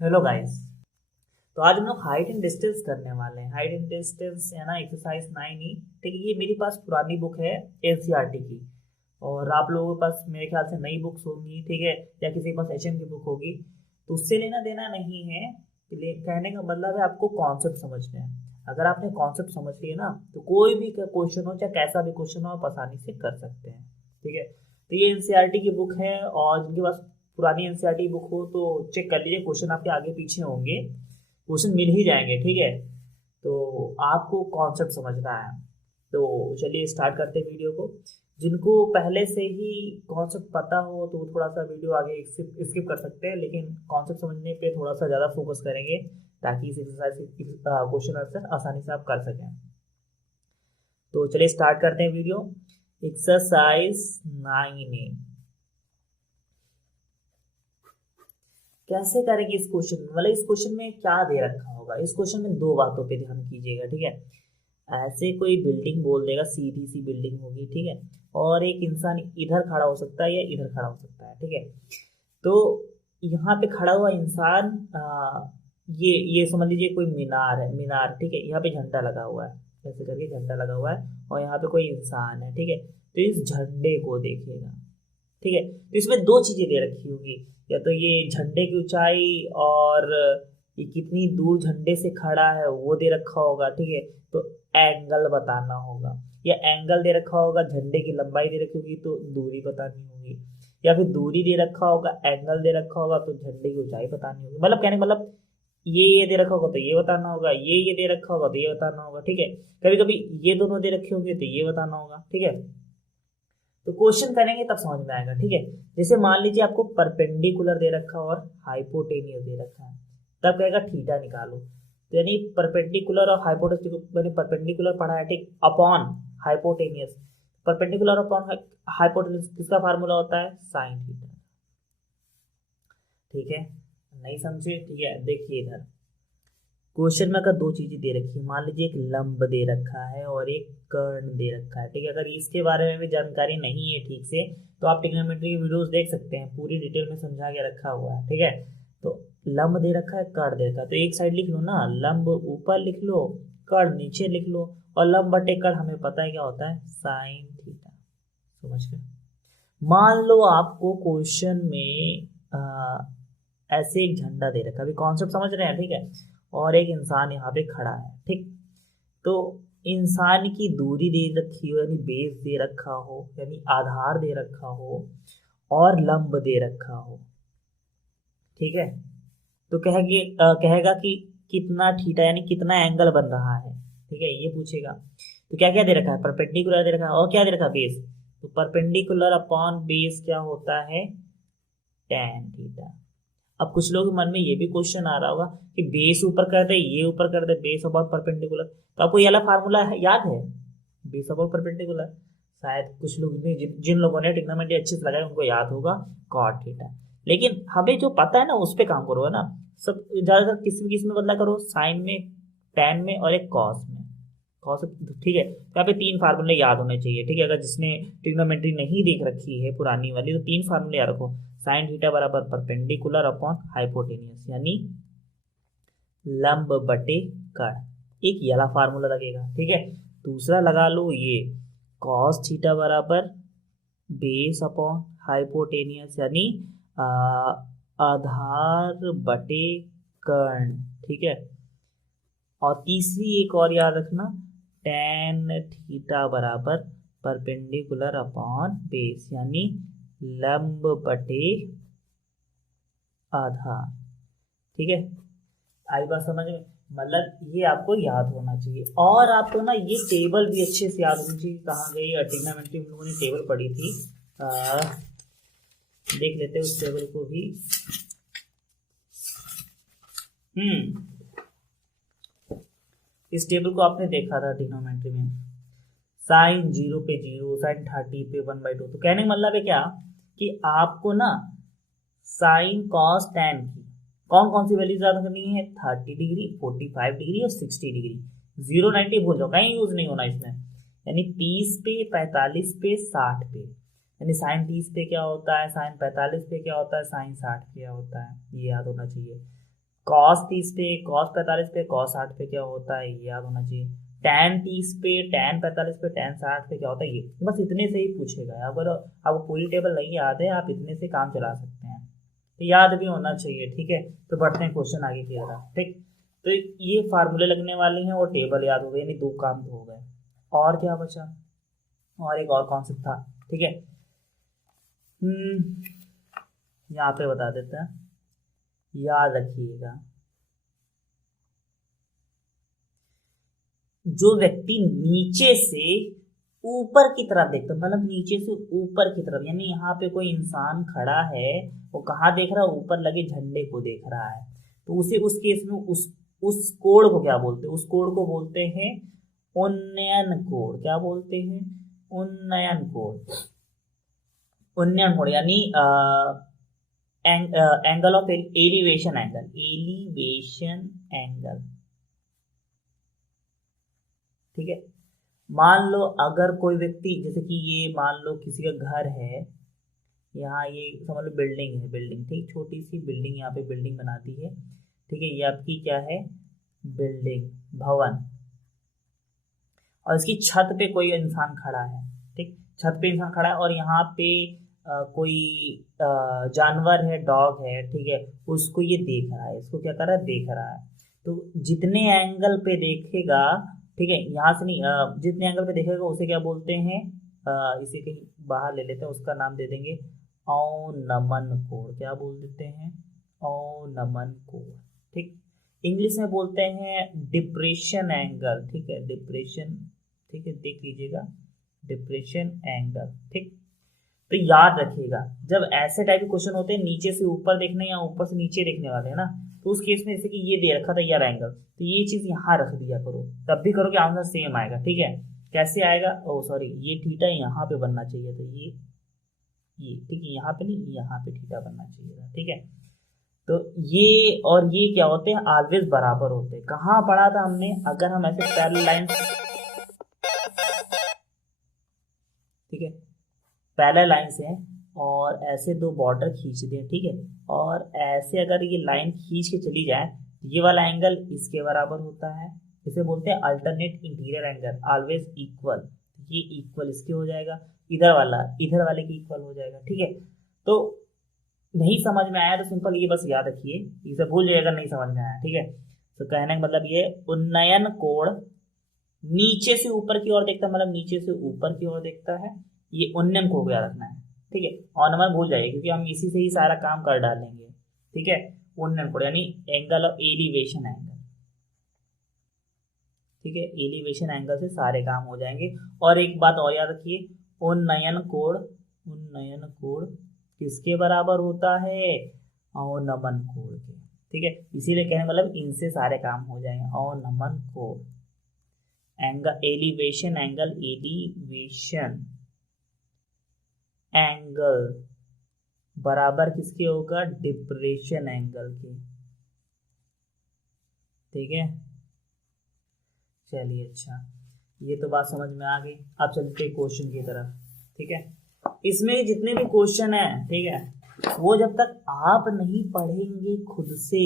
Hello guys. तो आज हम लोग हाइट एंड डिस्टेंस करने वाले हैं। हाइट एंड डिस्टेंस है ना, एक्सरसाइज 9 ही। ठीक है, ये मेरे पास पुरानी बुक है एनसीईआरटी की, और आप लोगों के पास मेरे ख्याल से नई बुक्स होंगी। ठीक है, या किसी के पास एचएम की बुक होगी, तो उससे लेना देना नहीं है। कहने का मतलब है आपको कॉन्सेप्ट समझने हैं। अगर आपने कॉन्सेप्ट समझ लिए ना, तो कोई भी क्वेश्चन हो, चाहे कैसा भी क्वेश्चन हो, आप आसानी से कर सकते हैं। ठीक है, तो ये एनसीईआरटी की बुक है, और जिनके पास पुरानी एनसीईआरटी बुक हो तो चेक कर लीजिए, क्वेश्चन आपके आगे पीछे होंगे, क्वेश्चन मिल ही जाएंगे। ठीक है, तो आपको कॉन्सेप्ट समझना है। तो चलिए स्टार्ट करते हैं वीडियो को। जिनको पहले से ही कॉन्सेप्ट पता हो तो वो थोड़ा सा वीडियो आगे स्किप कर सकते हैं, लेकिन कॉन्सेप्ट समझने पे थोड़ा सा ज़्यादा फोकस करेंगे, ताकि इस एक्सरसाइज क्वेश्चन आंसर आसानी से आप कर सकें। तो चलिए स्टार्ट करते हैं वीडियो। एक्सरसाइज 9 कैसे करेंगे इस क्वेश्चन में, मतलब इस क्वेश्चन में क्या दे रखा होगा। इस क्वेश्चन में दो बातों पे ध्यान कीजिएगा। ठीक है, ऐसे कोई बिल्डिंग बोल देगा, सीधी सी बिल्डिंग होगी। ठीक है, और एक इंसान इधर खड़ा हो सकता है या इधर खड़ा हो सकता है। ठीक है, तो यहाँ पे खड़ा हुआ इंसान, ये समझ लीजिए कोई मीनार है, मीनार। ठीक है, यहाँ पे झंडा लगा हुआ है, ऐसे करके झंडा लगा हुआ है, और यहाँ पे कोई इंसान है। ठीक है, तो इस झंडे को देखिएगा। ठीक है, तो इसमें दो चीजें दे रखी होंगी, या तो ये झंडे की ऊंचाई, और ये कितनी दूर झंडे से खड़ा है वो दे रखा होगा। ठीक है, तो एंगल बताना होगा, या एंगल दे रखा होगा, झंडे की लंबाई दे रखी होगी तो दूरी बतानी होगी, या फिर दूरी दे रखा होगा, एंगल दे रखा होगा तो झंडे की ऊंचाई बतानी होगी। मतलब कहने का मतलब ये दे रखा होगा तो ये बताना होगा, ये दे रखा होगा तो ये बताना होगा। ठीक है, कभी कभी ये दोनों दे रखे होंगे तो ये बताना होगा। ठीक है, तो क्वेश्चन करेंगे तब समझ में आएगा। ठीक है, जैसे मान लीजिए आपको परपेंडिकुलर दे रखा और हाइपोटेनियस दे रखा है, तब कहेगा थीटा निकालो। तो यानी परपेंडिकुलर और हाइपोटेनियस, मैंने परपेंडिकुलर पढ़ा है, ठीक, upon hypotenuse. Perpendicular upon hypotenuse किसका फार्मूला होता है, साइन थीटा। ठीक है, नहीं समझे? ठीक है, देखिए इधर क्वेश्चन में अगर दो चीजें दे रखी है, मान लीजिए एक लंब दे रखा है और एक कर्ण दे रखा है। ठीक है, अगर इसके बारे में भी जानकारी नहीं है ठीक से, तो आप ट्रिग्नोमेट्री की वीडियोस देख सकते हैं, पूरी डिटेल में समझा के रखा हुआ है। ठीक है, तो लंब दे रखा है, कर्ण दे रखा है, तो एक साइड लिख लो ना, लंब ऊपर लिख लो, कर्ण नीचे लिख लो, और लंब बटे कर्ण हमें पता है क्या होता है, साइन थीटा। समझ गए? मान लो आपको क्वेश्चन में ऐसे एक झंडा दे रखा है, अभी कॉन्सेप्ट समझ रहे हैं। ठीक है, और एक इंसान यहाँ पे खड़ा है। ठीक, तो इंसान की दूरी दे रखी हो, यानी बेस दे रखा हो, यानी आधार दे रखा हो, और लंब दे रखा हो। ठीक है, तो कहेगा कि कितना थीटा, यानी कितना एंगल बन रहा है। ठीक है, ये पूछेगा। तो क्या क्या दे रखा है, परपेंडिकुलर दे रखा है, और क्या दे रखा है, बेस। तो परपेंडिकुलर अपॉन बेस क्या होता है, टेन थीटा। अब कुछ लोग के मन में ये भी क्वेश्चन आ रहा होगा कि बेस ऊपर कर दे, ये ऊपर कर दे, बेस अपॉन परपेंडिकुलर, तो आपको ये वाला फार्मूला याद है, बेस अपॉन परपेंडिकुलर। शायद कुछ लोग ने जिन लोगों ने ट्रिग्नोमेट्री अच्छे से लगाया उनको याद होगा कॉट थीटा। लेकिन हमें जो पता है ना उस पर काम करो, है ना। सब ज्यादातर किस में बदला करो, साइन में, टेन में, और एक कॉस में। कॉस, ठीक है, तो यहाँ पे तीन फार्मूले याद होने चाहिए। ठीक है, अगर जिसने ट्रिग्नोमेट्री नहीं देख रखी है पुरानी वाली, तो तीन फार्मूले याद रखो। साइन थीटा बराबर परपेंडिकुलर अपॉन हाइपोटेनियस, यानी लंब बटे कर्ण। एक ये वाला फार्मूला लगेगा। ठीक है, दूसरा लगा लो ये, कॉस थीटा बराबर बेस अपॉन हाइपोटेनियस, यानी आ, आधार बटे कर्ण। ठीक है, और तीसरी एक और याद रखना, टेन थीटा बराबर परपेंडिकुलर अपॉन बेस, यानी लंब बटे आधार। ठीक है, आई बात समझ में? मतलब ये आपको याद होना चाहिए, और आपको ना ये टेबल भी अच्छे से याद होनी चाहिए। कहाँ गई ट्रिग्नोमेट्री, हम लोगों ने टेबल पढ़ी थी, देख लेते हैं उस टेबल को भी। इस टेबल को आपने देखा था ट्रिग्नोमेट्री में, साइन 0 पे 0, साइन 30 पे 1/2। तो कहने का मतलब है क्या, कि आपको ना साइन कॉस टेन की कौन कौन सी वैल्यू याद करनी है, 30 डिग्री, 45 डिग्री और 60 डिग्री। 0 90 भूल जाओ, कहीं यूज नहीं होना इसमें। यानी 30 पे, 45 पे, 60 पे, यानी साइन 30 पे क्या होता है, साइन 45 पे क्या होता है, साइन 60 पे क्या होता है, ये याद होना चाहिए। कॉस 30 पे, कॉस 45 पे, कॉस 60 पे क्या होता है ये याद होना चाहिए। टैन 30 पे, टैन 45 पे, टैन 60 पे क्या होता है ये, बस इतने से ही पूछेगा। अगर आपको पूरी टेबल नहीं याद है आप इतने से काम चला सकते हैं, तो याद भी होना चाहिए। ठीक है, तो बढ़ते हैं क्वेश्चन आगे की तरफ। ठीक, तो ये फार्मूले लगने वाले हैं और टेबल याद हो गए, यानी दो काम तो हो गए। और क्या बचा, और एक और कॉन्सेप्ट था। ठीक है, यहाँ पे बता देते हैं, याद रखिएगा। जो व्यक्ति नीचे से ऊपर की तरफ देखता है, मतलब नीचे से ऊपर की तरफ, यानी यहाँ पे कोई इंसान खड़ा है, वो कहाँ देख रहा है, ऊपर लगे झंडे को देख रहा है, तो उसे उस केस में उस कोण को क्या बोलते हैं, उस कोण को बोलते हैं उन्नयन कोण। क्या बोलते हैं, उन्नयन कोण। उन्नयन कोण यानी angle of elevation angle, elevation angle. ठीक है, मान लो अगर कोई व्यक्ति, जैसे कि ये मान लो किसी का घर है, यहाँ ये समझ लो बिल्डिंग है, बिल्डिंग, ठीक, छोटी सी बिल्डिंग, यहाँ पे बिल्डिंग बना दी है। ठीक है, ये आपकी क्या है, बिल्डिंग, भवन, और इसकी छत पे कोई इंसान खड़ा है। ठीक, छत पे इंसान खड़ा है और यहाँ पे कोई जानवर है, डॉग है, ठीक है, उसको ये देख रहा है, इसको क्या कर रहा है, देख रहा है। तो जितने एंगल पे देखेगा, ठीक है, यहाँ से नहीं, जितने एंगल पे देखेगा उसे क्या बोलते हैं, इसे कहीं बाहर ले लेते हैं, उसका नाम दे देंगे अवनमन कोण। क्या बोल देते हैं, अवनमन कोण। ठीक, इंग्लिश में बोलते हैं डिप्रेशन एंगल। ठीक है, डिप्रेशन, ठीक है, देख लीजिएगा, डिप्रेशन एंगल। ठीक, तो याद रखिएगा जब ऐसे टाइप के क्वेश्चन होते हैं, नीचे से ऊपर देखने या ऊपर से नीचे देखने वाले हैं ना, तो उस केस में जैसे कि ये दे रखा था यार एंगल, तो ये चीज यहाँ रख दिया करो, तब भी करो कि आंसर सेम आएगा। ठीक है, कैसे आएगा, ओ सॉरी, ये थीटा यहाँ पे बनना चाहिए था, ये ठीक है, यहाँ पे नहीं, यहाँ पे थीटा बनना चाहिए था। ठीक है, तो ये और ये क्या होते हैं, ऑलवेज बराबर होते हैं। कहाँ पढ़ा था हमने, अगर हम ऐसे पैरेलल लाइंस, ठीक है, पैरेलल लाइंस हैं और ऐसे दो बॉर्डर खींच दें, ठीक है, और ऐसे अगर ये लाइन खींच के चली जाए, ये वाला एंगल इसके बराबर होता है, इसे बोलते हैं alternate interior angle, always equal. ये इक्वल इसके हो जाएगा, इधर वाला इधर वाले की इक्वल हो जाएगा। ठीक है, तो नहीं समझ में आया तो सिंपल ये बस याद रखिए, इसे भूल जाइएगा नहीं समझ में आया। ठीक है, तो कहने का मतलब ये उन्नयन कोण नीचे से ऊपर की ओर देखता है, मतलब नीचे से ऊपर की ओर देखता है, ये उन्नयन कोण को याद रखना है। ठीक है, और नंबर भूल जाइए क्योंकि हम इसी से ही सारा काम कर डालेंगे। ठीक है, उन्नयन कोण यानी एंगल ऑफ एलिवेशन एंगल। ठीक है, एलिवेशन एंगल से सारे काम हो जाएंगे। और एक बात और याद रखिए, उन्नयन कोण, उन्नयन कोण किसके बराबर होता है, अवनमन कोण के। ठीक है, इसीलिए कहने मतलब इनसे सारे काम हो जाएंगे। अवनमन कोण, angle elevation angle, elevation angle बराबर किसके होगा, डिप्रेशन एंगल के। ठीक है, चलिए, अच्छा, ये तो बात समझ में आ गई। अब चलते क्वेश्चन की तरफ। ठीक है, इसमें जितने भी क्वेश्चन है, ठीक है, वो जब तक आप नहीं पढ़ेंगे खुद से,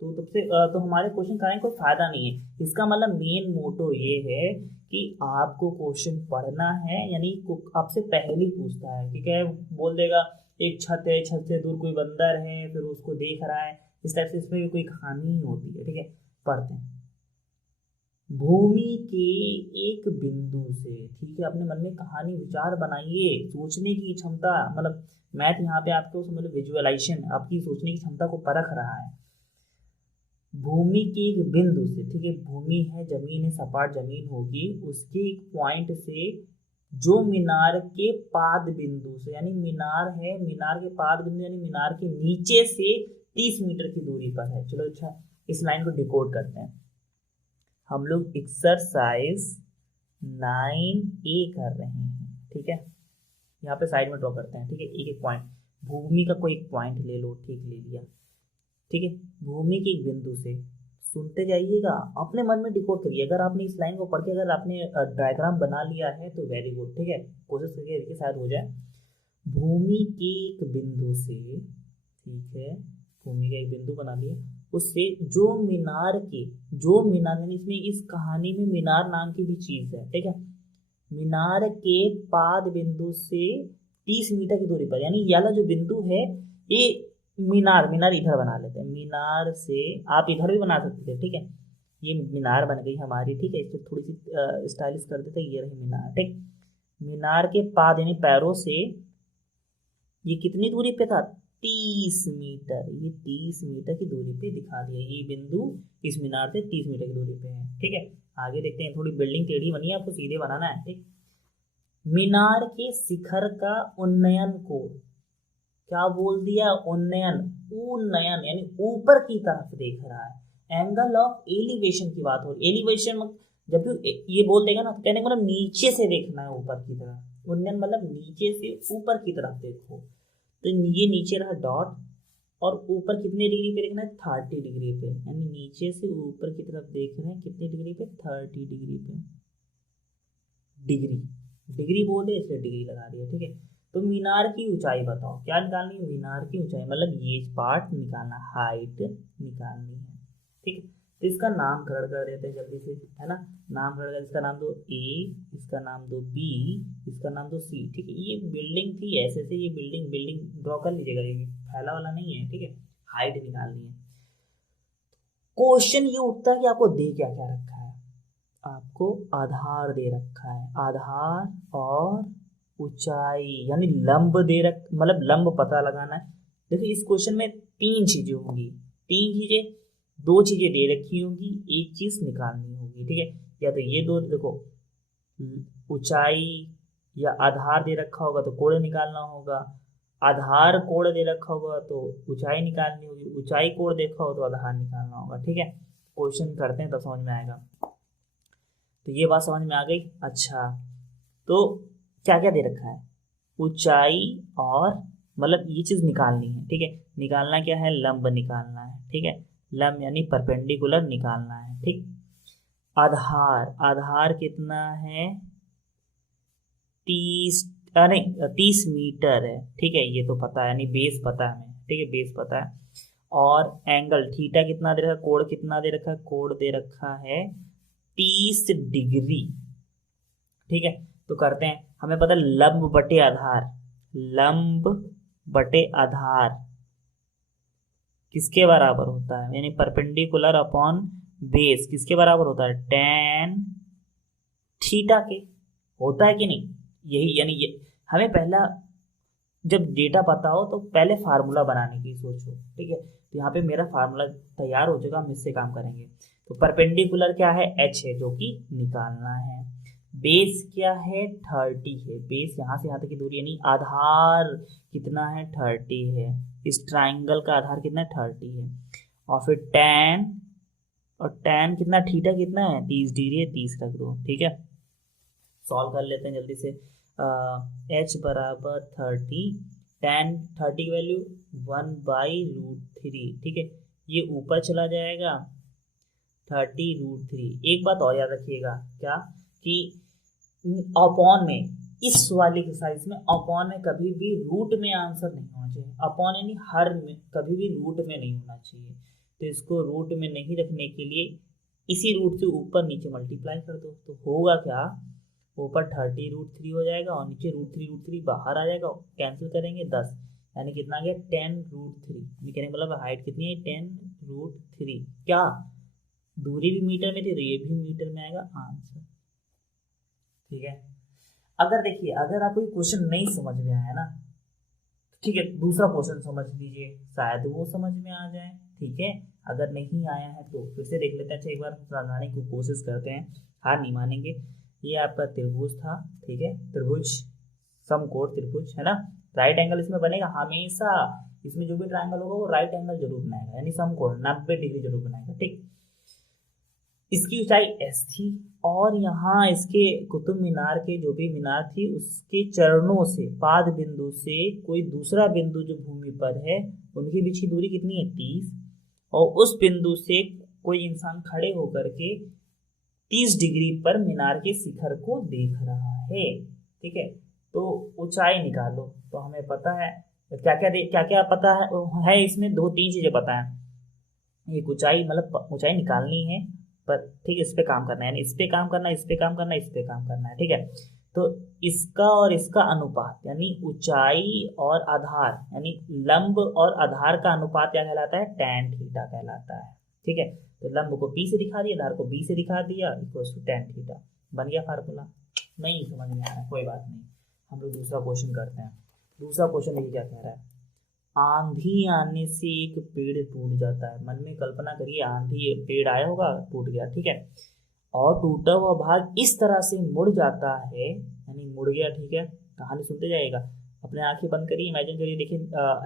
तो तब से तो हमारे क्वेश्चन कराने का कोई फायदा नहीं है। इसका मतलब मेन मोटो ये है कि आपको क्वेश्चन पढ़ना है, यानी आपसे पहले ही पूछता है, ठीक है, बोल देगा एक छत है, छत से दूर कोई बंदर है, फिर उसको देख रहा है, इस टाइप से इसमें भी कोई कहानी ही होती है। ठीक है, पढ़ते हैं। भूमि के एक बिंदु से, ठीक है, अपने मन में कहानी विचार बनाइए, सोचने की क्षमता, मतलब मैथ यहाँ पे आपको समझ लो विजुअलाइजेशन, आपकी सोचने की क्षमता को परख रहा है। भूमि के एक बिंदु से, ठीक है, भूमि है, जमीन है, सपाट जमीन होगी, उसके एक पॉइंट से जो मीनार के पाद बिंदु से, यानी मीनार है, मीनार के पाद बिंदु यानी मीनार के नीचे से 30 मीटर की दूरी पर है। चलो अच्छा, इस लाइन को डिकोड करते हैं। हम लोग एक्सरसाइज 9A कर रहे हैं। ठीक है, यहाँ पे साइड में ड्रॉ करते हैं। ठीक है, एक एक पॉइंट, भूमि का कोई एक पॉइंट ले लो, ठीक, ले लिया। ठीक है, भूमि के एक बिंदु से, सुनते जाइएगा, अपने मन में डिकोड करिए। अगर आपने इस लाइन को पढ़ के अगर आपने डायग्राम बना लिया है तो वेरी गुड। ठीक है, कोशिश करिए देखिए शायद हो जाए। भूमि के एक बिंदु से, ठीक है, भूमि का एक बिंदु बना लिया, उससे जो मीनार यानी इसमें इस कहानी में मीनार नाम की भी चीज है, ठीक है। मीनार के पाद बिंदु से 30 मीटर की दूरी पर, यानी ये वाला जो बिंदु है ये मीनार इधर बना लेते हैं। मीनार से आप इधर भी बना सकते थे, ठीक है। ये मीनार बन गई हमारी, ठीक है। इसको थोड़ी सी स्टाइलिश कर देते, ये रही मीनार, ठीक। मीनार के पाद यानी पैरों से ये कितनी दूरी पे था, 30 मीटर। ये 30 मीटर की दूरी पे दिखा दिया, ये बिंदु इस मीनार से 30 मीटर की दूरी पे है, ठीक है। आगे देखते हैं, थोड़ी बिल्डिंग टेढ़ी बनी है, आपको सीधे बनाना है, ठीक। मीनार के शिखर का उन्नयन कोण, क्या बोल दिया, उन्नयन यानी ऊपर की तरफ देख रहा है। एंगल ऑफ एलिवेशन की बात हो रही, एलिवेशन जब भी ये बोल देगा ना तो कहने का मतलब नीचे से देखना है ऊपर की तरफ। उन्नयन मतलब नीचे से ऊपर की तरफ देखो, तो ये नीचे रहा डॉट, और ऊपर कितने डिग्री पे देखना है, 30 डिग्री पे, यानी नीचे से ऊपर की तरफ देख रहे हैं कितने डिग्री पे, 30 डिग्री पे। डिग्री बोले इसलिए डिग्री लगा दिया, ठीक है। तो मीनार की ऊंचाई बताओ, क्या निकालनी है, मीनार की ऊंचाई मतलब ये पार्ट निकालना, हाइट निकालनी है, ठीक है। तो इसका नामकरण कर देते हैं जल्दी से, है ना। नामकरण कर, इसका नाम दो ए, इसका नाम दो बी, इसका नाम दो सी, ठीक है। ये बिल्डिंग थी, ऐसे से ये बिल्डिंग ड्रॉ कर लीजिएगा, ये फैला वाला नहीं है, ठीक है। हाइट निकालनी है। क्वेश्चन ये उठता है कि आपको दे क्या क्या रखा है, आपको आधार दे रखा है, आधार और ऊंचाई यानी लंब दे मतलब लंब पता लगाना है। देखिए इस क्वेश्चन में 3 चीजें होंगी, 3 चीजें, 2 चीजें दे रखी होंगी, एक चीज निकालनी होगी, ठीक है। या तो ये दो देखो, ऊंचाई या आधार दे रखा होगा तो कोण निकालना होगा, आधार कोण दे रखा होगा तो ऊंचाई निकालनी होगी, ऊंचाई कोण देखा हो तो आधार निकालना होगा, ठीक है। क्वेश्चन करते हैं तो समझ में आएगा। तो ये बात समझ में आ गई। अच्छा, तो क्या क्या दे रखा है, ऊंचाई और मतलब ये चीज निकालनी है, ठीक है। निकालना क्या है, लंब निकालना है, ठीक है। लंब यानी परपेंडिकुलर निकालना है, ठीक। आधार कितना है, 30 मीटर है, ठीक है। ये तो पता है, यानी बेस पता है हमें, ठीक है, बेस पता है। और एंगल थीटा कितना दे रखा है, कोण कितना दे रखा है, कोण दे रखा है 30 डिग्री, ठीक है। तो करते हैं, हमें पता है लंब बटे आधार किसके बराबर होता है, यानी परपेंडिकुलर अपॉन बेस किसके बराबर होता है, tan थीटा के, होता है कि नहीं। यही यानी ये हमें पहला जब डेटा पता हो तो पहले फार्मूला बनाने की सोचो, ठीक है। तो यहाँ पे मेरा फार्मूला तैयार हो चुका, हम इससे काम करेंगे। तो परपेंडिकुलर क्या है, h है जो कि निकालना है। बेस क्या है, 30 है, बेस यहाँ से यहाँ तक की दूरी, यानी आधार कितना है, 30 है। इस ट्राइंगल का आधार कितना है, 30 है। और फिर tan कितना, थीटा कितना है, 30 डिग्री है, 30 रख दो, ठीक है। सॉल्व कर लेते हैं जल्दी से। h बराबर 30, tan 30 की वैल्यू 1/√3, ठीक है। ये ऊपर चला जाएगा 30√3। एक बात और याद रखिएगा, क्या कि अपॉन में, इस वाली एक्सरसाइज में अपॉन में कभी भी रूट में आंसर नहीं होना चाहिए। अपॉन यानी हर में, कभी भी रूट में नहीं होना चाहिए। तो इसको रूट में नहीं रखने के लिए इसी रूट से ऊपर नीचे मल्टीप्लाई कर दो, तो होगा क्या, ऊपर 30√3 हो जाएगा और नीचे √3 बाहर आ जाएगा, कैंसिल करेंगे 10, यानी कितना आ गया 10√3। कहने का मतलब हाइट कितनी है, 10√3। क्या दूरी भी मीटर में थी तो ये भी मीटर में आएगा आंसर, ठीक है। अगर देखिए, अगर आपको क्वेश्चन नहीं समझ में आया ना, ठीक है, दूसरा क्वेश्चन समझ लीजिए, शायद वो समझ में आ जाए, ठीक है। अगर नहीं आया है तो फिर से देख लेते हैं। अच्छा, एक बार समझाने की कोशिश करते हैं, हार नहीं मानेंगे। ये आपका त्रिभुज था, ठीक है, त्रिभुज, समकोण त्रिभुज, है ना। राइट एंगल इसमें बनेगा हमेशा, इसमें जो भी ट्रायंगल होगा वो राइट एंगल जरूर बनाएगा, यानी समकोण 90 डिग्री जरूर बनाएगा, ठीक। इसकी ऊंचाई s थी, और यहाँ इसके कुतुब मीनार के जो भी मीनार थी उसके चरणों से, पाद बिंदु से कोई दूसरा बिंदु जो भूमि पर है उनके बीच की दूरी कितनी है, 30, और उस बिंदु से कोई इंसान खड़े होकर के 30 डिग्री पर मीनार के शिखर को देख रहा है, ठीक है। तो ऊंचाई निकालो, तो हमें पता है क्या क्या पता है इसमें, दो तीन चीजें पता है। एक ऊंचाई, मतलब ऊंचाई निकालनी है, पर ठीक है इस पे काम करना है, यानी इस पे काम करना है, इस पे काम करना है, इस पे काम करना है, ठीक है। तो इसका और इसका अनुपात, यानी ऊंचाई और आधार, यानी लंब और आधार का अनुपात क्या कहलाता है, टैन थीटा कहलाता है, ठीक है। तो लंब को P से दिखा दिया, आधार को B से दिखा दिया, इक्वल्स टू टैन थीटा, बन गया फार्मूला। नहीं समझ में आ रहा है, कोई बात नहीं, हम लोग दूसरा क्वेश्चन करते हैं। दूसरा क्वेश्चन देखिए क्या कह रहा है। आंधी आने से एक पेड़ टूट जाता है। मन में कल्पना करिए, आंधी, पेड़ आया होगा, टूट गया, ठीक है। और टूटा हुआ भाग इस तरह से मुड़ जाता है, यानी मुड़ गया, ठीक है। कहानी सुनते जाइएगा, अपने आंखें बंद करिए, इमेजिन करिए, देखिए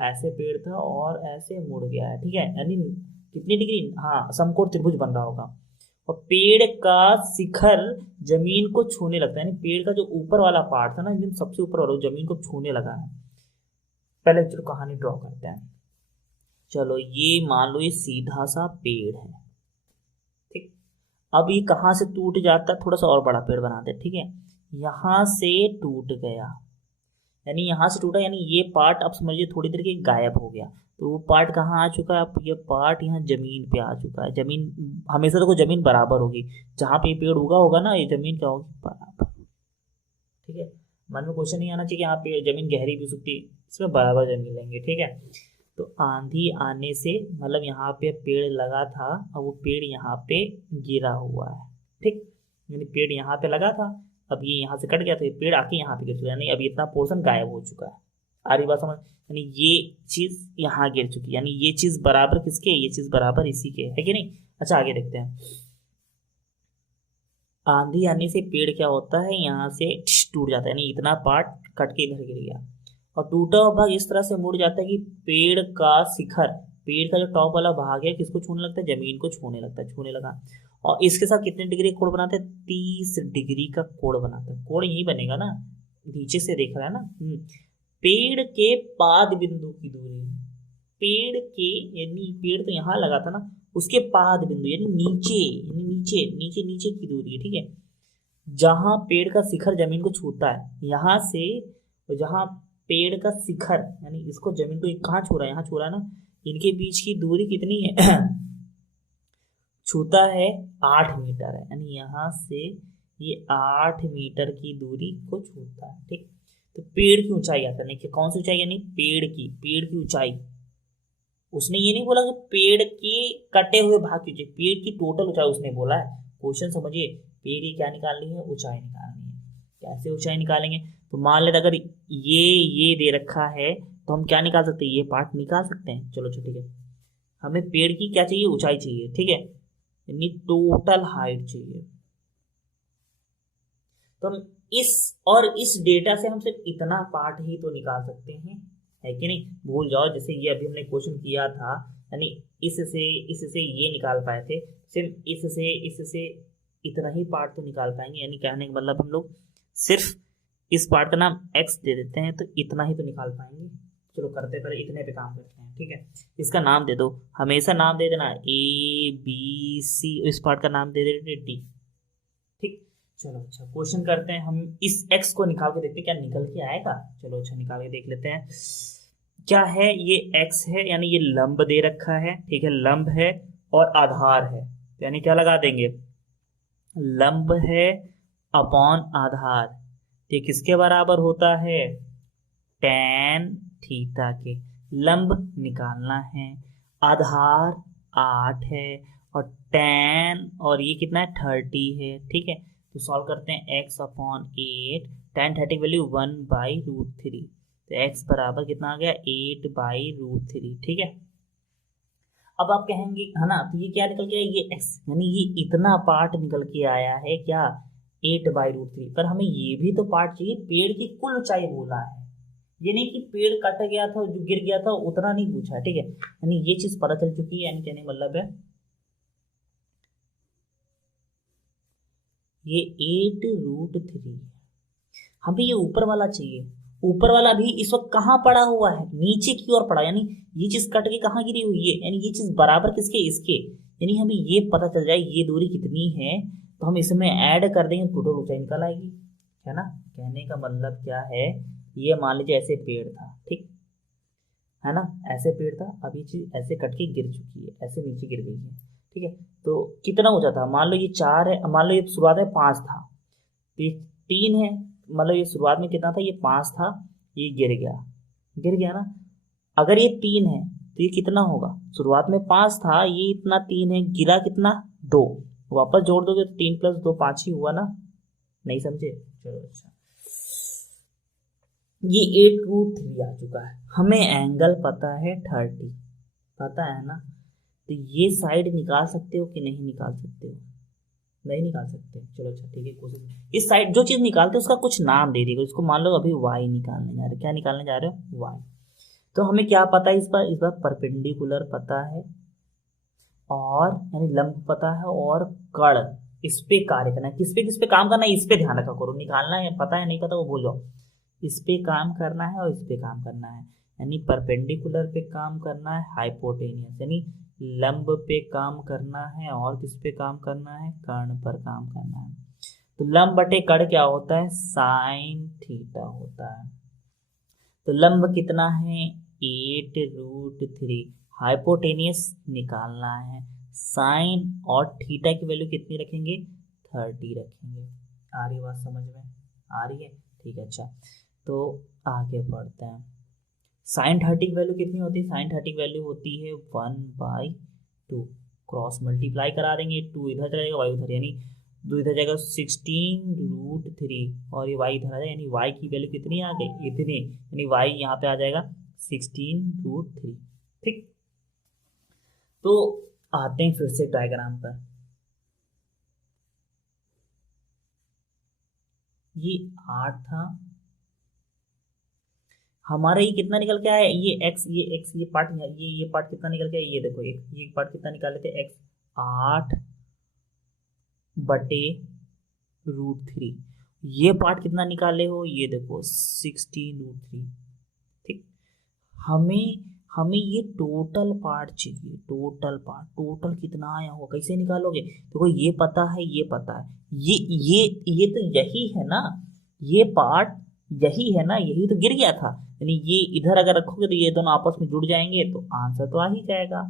ऐसे पेड़ था और ऐसे मुड़ गया है, ठीक है। यानी कितनी डिग्री, हाँ समकोण त्रिभुज बन रहा होगा। और पेड़ का शिखर जमीन को छूने लगता है, यानी पेड़ का जो ऊपर वाला पार्ट था ना, एकदम सबसे ऊपर वाला, जमीन को छूने लगा है। पहले चलो कहानी ड्रॉ करते हैं। चलो ये मान लो ये सीधा सा पेड़ है, ठीक। अब ये कहाँ से टूट जाता है, थोड़ा सा और बड़ा पेड़ बनाते हैं, ठीक है। यहाँ से टूट गया, यानी यहाँ से टूटा, यानी ये पार्ट अब समझिए थोड़ी देर के गायब हो गया। तो वो पार्ट कहाँ आ चुका है, अब ये पार्ट यहाँ जमीन पे आ चुका है। जमीन हमेशा देखो जमीन बराबर होगी, जहाँ पे ये पेड़ उगा होगा ना, ये जमीन क्या होगी, बराबर, ठीक है। मन में क्वेश्चन नहीं आना चाहिए कि यहाँ पे जमीन गहरी भी हो सकती है, इसमें बराबर जमीन लेंगे, ठीक है। तो आंधी आने से, मतलब यहाँ पे पेड़ लगा था और वो पेड़ यहाँ पे गिरा हुआ है, ठीक। यानी पेड़ यहाँ पे लगा था, अब ये यहाँ से कट गया, तो ये पेड़ आके यहाँ पे गिर चुका है, यानी अभी इतना पोर्शन गायब हो चुका है। आ रही बात समझ, यानी ये चीज यहाँ गिर चुकी है, यानी ये चीज बराबर किसके, ये चीज बराबर इसी के है कि नहीं। अच्छा आगे देखते हैं। आंधी आने से पेड़ क्या होता है, यहाँ से टूट जाता है, यानी इतना पार्ट कट के इधर गिर गया। और टूटा हुआ भाग इस तरह से मुड़ जाता है कि पेड़ का शिखर, पेड़ का जो टॉप वाला भाग है, किसको छूने लगता है, जमीन को छूने लगता है, छूने लगा। और इसके साथ कितने डिग्री का कोण बनाते हैं, 30 डिग्री का कोण बनाते हैं। कोण यही बनेगा ना, नीचे से देख रहा है ना। पेड़ के पाद बिंदु की दूरी, पेड़ के, यानी पेड़ तो यहाँ लगा था ना, उसके पाद बिंदु यानी नीचे, यानी नीचे नीचे नीचे की दूरी है, ठीक है। जहां पेड़ का शिखर जमीन को छूता है, यहाँ से जहां पेड़ का शिखर, यानी इसको जमीन को कहाँ छू रहा है, यहाँ छू रहा है ना, इनके बीच की दूरी कितनी है छूता है 8 मीटर है, यानी यहाँ से ये 8 मीटर की दूरी को छूता है, ठीक। तो पेड़ की ऊंचाई आता है, कौन सी ऊंचाई, यानी पेड़ की ऊंचाई। उसने ये नहीं बोला कि पेड़ के कटे हुए भाग की ऊंचाई, पेड़ की टोटल ऊंचाई उसने बोला है। क्वेश्चन समझिए, पेड़ की क्या निकालनी है, ऊंचाई निकालनी है। कैसे ऊंचाई निकालेंगे, तो मान लेते अगर ये दे रखा है, तो हम क्या निकाल सकते हैं, ये पार्ट निकाल सकते हैं। चलो ठीक है, हमें पेड़ की क्या चाहिए, ऊंचाई चाहिए, ठीक है, यानी टोटल हाइट चाहिए। तो हम इस डेटा से हम सिर्फ इतना पार्ट ही तो निकाल सकते हैं, है कि नहीं। भूल जाओ, जैसे ये अभी हमने क्वेश्चन किया था, यानी इससे ये निकाल पाए थे, सिर्फ इससे इतना ही पार्ट तो निकाल पाएंगे। यानी कहने का मतलब हम लोग सिर्फ इस पार्ट का नाम x दे देते हैं, तो इतना ही तो निकाल पाएंगे। चलो करते पहले इतने पे काम करते हैं, ठीक है। इसका नाम दे दो, हमेशा नाम दे देना ABC, इस पार्ट का नाम दे देते D, ठीक। चलो अच्छा क्वेश्चन करते हैं, हम इस x को निकाल के देखते हैं क्या निकल के आएगा। चलो अच्छा निकाल के देख लेते हैं क्या है। ये x है, यानी ये लंब दे रखा है, ठीक है, लंब है और आधार है, यानी क्या लगा देंगे, लंब है अपॉन आधार, ये किसके बराबर होता है, tan थीटा के। लंब निकालना है, आधार 8 है और tan, और ये कितना है 30 है, ठीक है। तो सॉल्व करते हैं, x अपॉन 8, tan 30 की वैल्यू 1/√3, तो x बराबर कितना आ गया, 8/√3, ठीक है। अब आप कहेंगे है ना, तो ये क्या निकल के आया, ये x, यानी ये इतना पार्ट निकल के आया है क्या, 8/√3। पर हमें ये भी तो पार्ट चाहिए, पेड़ की कुल ऊंचाई बोला है, ये नहीं कि पेड़ कट गया था जो गिर गया था उतना नहीं पूछा है, ठीक है। यानी ये चीज पता चल चुकी है, यानी कहने मतलब है ये 8√3। हमें ये ऊपर वाला चाहिए, ऊपर वाला भी इस वक्त कहाँ पड़ा हुआ है, नीचे की ओर पड़ा, यानी ये चीज कट के कहाँ गिरी हुई है, यानी ये चीज बराबर किसके, इसके। यानी हमें ये पता चल जाए ये दूरी कितनी है, तो हम इसमें ऐड कर देंगे, टोटल ऊंचाई निकल आएगी, है ना। कहने का मतलब क्या है, ये मान लीजिए ऐसे पेड़ था, ठीक, है ना, ऐसे पेड़ था, अब ये चीज ऐसे कट के गिर चुकी है, ऐसे नीचे गिर गई है। ठीक है, तो कितना हो जाता, मान लो ये 4 है, मान लो ये शुरुआत में 5 था, तो ये 3 है, मतलब ये शुरुआत में कितना था, ये 5 था, ये गिर गया ना। अगर ये 3 है तो ये कितना होगा, शुरुआत में 5 था, ये इतना 3 है, गिरा कितना 2, वापस जोड़ दोगे तो 3 + 2 5 ही हुआ ना, नहीं समझे, चलो अच्छा। ये 8√3 आ चुका है, हमें एंगल पता है 30, पता है ना, तो ये साइड निकाल सकते हो कि नहीं निकाल सकते हो, नहीं निकाल सकते, चलो अच्छा ठीक है, कोशिश, इस साइड जो चीज निकालते हो उसका कुछ नाम दे देगा, इसको मान लो अभी वाई निकालने जा रहे हो, क्या निकालने जा रहे हो, वाई। तो हमें क्या पता है, इस बार परपेंडिकुलर पता है, और यानी लंब पता है, और कर्ण, इस पे कार्य करना है, किस पे काम करना है, इस पे ध्यान रखा करो, निकालना है पता है नहीं पता वो भूल जाओ, इस पे काम करना है और इस पे काम करना है, यानी परपेंडिकुलर पे काम करना है, हाइपोटेनियस यानी लंब पे काम करना है, और किस पे काम करना है, कर्ण पर काम करना है। तो लंब बटे कर्ण क्या होता है, साइन थीटा होता है। तो लंब कितना है, 8√3, हाइपोटेनियस निकालना है, साइन और थीटा की वैल्यू कितनी रखेंगे, 30 रखेंगे। आ रही बात समझ में, आ रही है, ठीक है अच्छा। तो आगे बढ़ते हैं, साइन 30 की वैल्यू कितनी होती है, साइन 30 की वैल्यू होती है 1/2, क्रॉस मल्टीप्लाई करा देंगे, 2 इधर जाएगा वाई उधर, यानी 2 इधर जाएगा 16√3, और ये वाई इधर आ जाएगा, यानी वाई की वैल्यू कितनी आ गई, इतनी, यानी वाई यहाँ पे आ जाएगा 16√3। ठीक, तो आते हैं फिर से डायग्राम पर, ये 8 था, हमारा ये कितना निकल के आया, ये पार्ट, ये पार्ट कितना निकल के आया, ये देखो ये पार्ट कितना निकाल लेते, x 8/√3, ये पार्ट कितना निकाले हो, ये देखो 16√3। ठीक, हमें हमें ये टोटल पार्ट चाहिए, टोटल पार्ट, टोटल कितना आया होगा, कैसे निकालोगे, देखो ये पता है, ये पता है, ये तो यही है ना, ये पार्ट यही है ना, यही तो गिर गया था, यानी ये इधर अगर रखोगे तो ये दोनों आपस में जुड़ जाएंगे, तो आंसर तो आ ही जाएगा,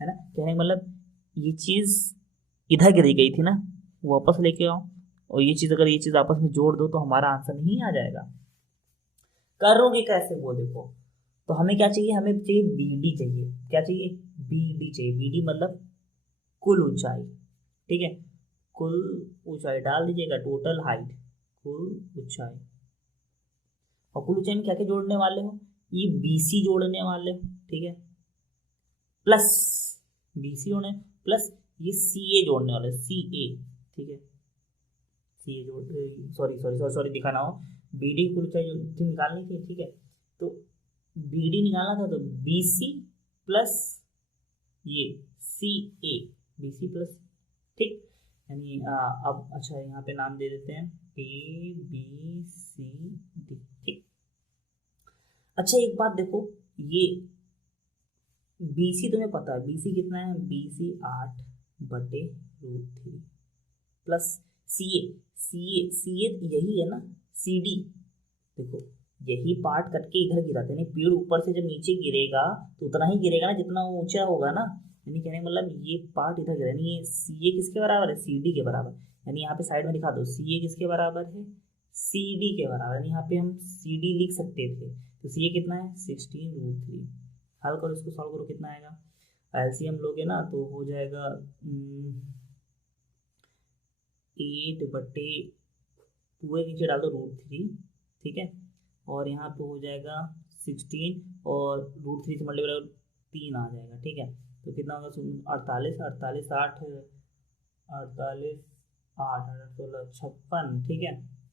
है ना, कहने का मतलब ये चीज इधर गिरी गई थी ना, वापस लेके आओ, और ये चीज अगर ये चीज आपस में जोड़ दो तो हमारा आंसर नहीं आ जाएगा। करोगे कैसे वो देखो, तो हमें क्या चाहिए, हमें चाहिए BD चाहिए, क्या चाहिए, BD चाहिए, BD मतलब कुल ऊंचाई, ठीक है, कुल ऊंचाई डाल दीजिएगा, टोटल हाइट, कुल ऊंचाई, और कुल ऊंचाई में क्या क्या जोड़ने वाले हो, ये BC जोड़ने वाले हो, ठीक है, प्लस BC जोड़ने, प्लस ये CA जोड़ने वाले, CA, ठीक है, CA जोड़, सॉरी सॉरी सॉरी सॉरी दिखाना हो, BD कुल ऊंचाई जो निकालनी थी, ठीक है, तो BD निकालना था, तो BC प्लस ये CA, BC प्लस, ठीक, यानी अब अच्छा यहाँ पे नाम दे देते हैं ABCD, ठीक। अच्छा एक बात देखो, ये BC तुम्हें पता है, BC कितना है, BC 8/√3 प्लस CA यही है ना, CD, देखो यही पार्ट कट के इधर गिरा था, पेड़ ऊपर से जब नीचे गिरेगा तो उतना ही गिरेगा ना जितना वो ऊंचा होगा ना, यानी कहने का मतलब ये पार्ट इधर गिरा, यानी ये CA किसके बराबर है, CD के बराबर, यानी यहाँ पे साइड में दिखा दो, CA किसके बराबर है, CD के बराबर, यानी यहाँ पे हम CD लिख सकते थे, तो CA कितना है 16√3, हल करो इसको, सॉल्व करो, कितना आएगा, LCM लोगे ना तो हो जाएगा 8/2 नीचे डाल दो √3, ठीक है, और यहाँ पे हो जाएगा 16, और √3 से मल्टीप्लाई 3 आ जाएगा, ठीक है, तो कितना होगा, 48, 48 8 48 8 16 56, ठीक है,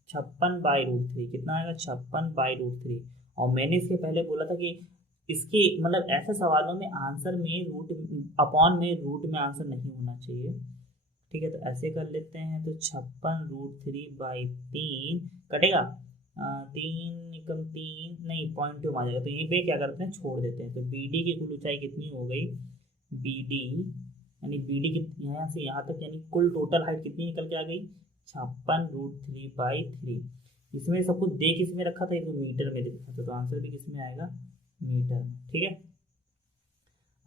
56/√3 कितना आएगा, 56/√3, और मैंने इसके पहले बोला था कि इसके मतलब ऐसे सवालों में आंसर में रूट अपॉन में रूट में आंसर नहीं होना चाहिए, ठीक है, तो ऐसे कर लेते हैं, तो 56√3/3 कटेगा, 3 एकम 3 नहीं, 0.2 आ जाएगा, तो यहीं पे क्या करते हैं, छोड़ देते हैं, तो BD की कुल ऊंचाई कितनी हो गई, BD यानी BD की यहाँ से यहाँ तक, यानी कुल टोटल हाइट कितनी निकल के आ गई, 56√3/3, इसमें सब कुछ दे किस में रखा था, ये तो मीटर में रखा था, तो आंसर भी किस में आएगा, मीटर में। ठीक है,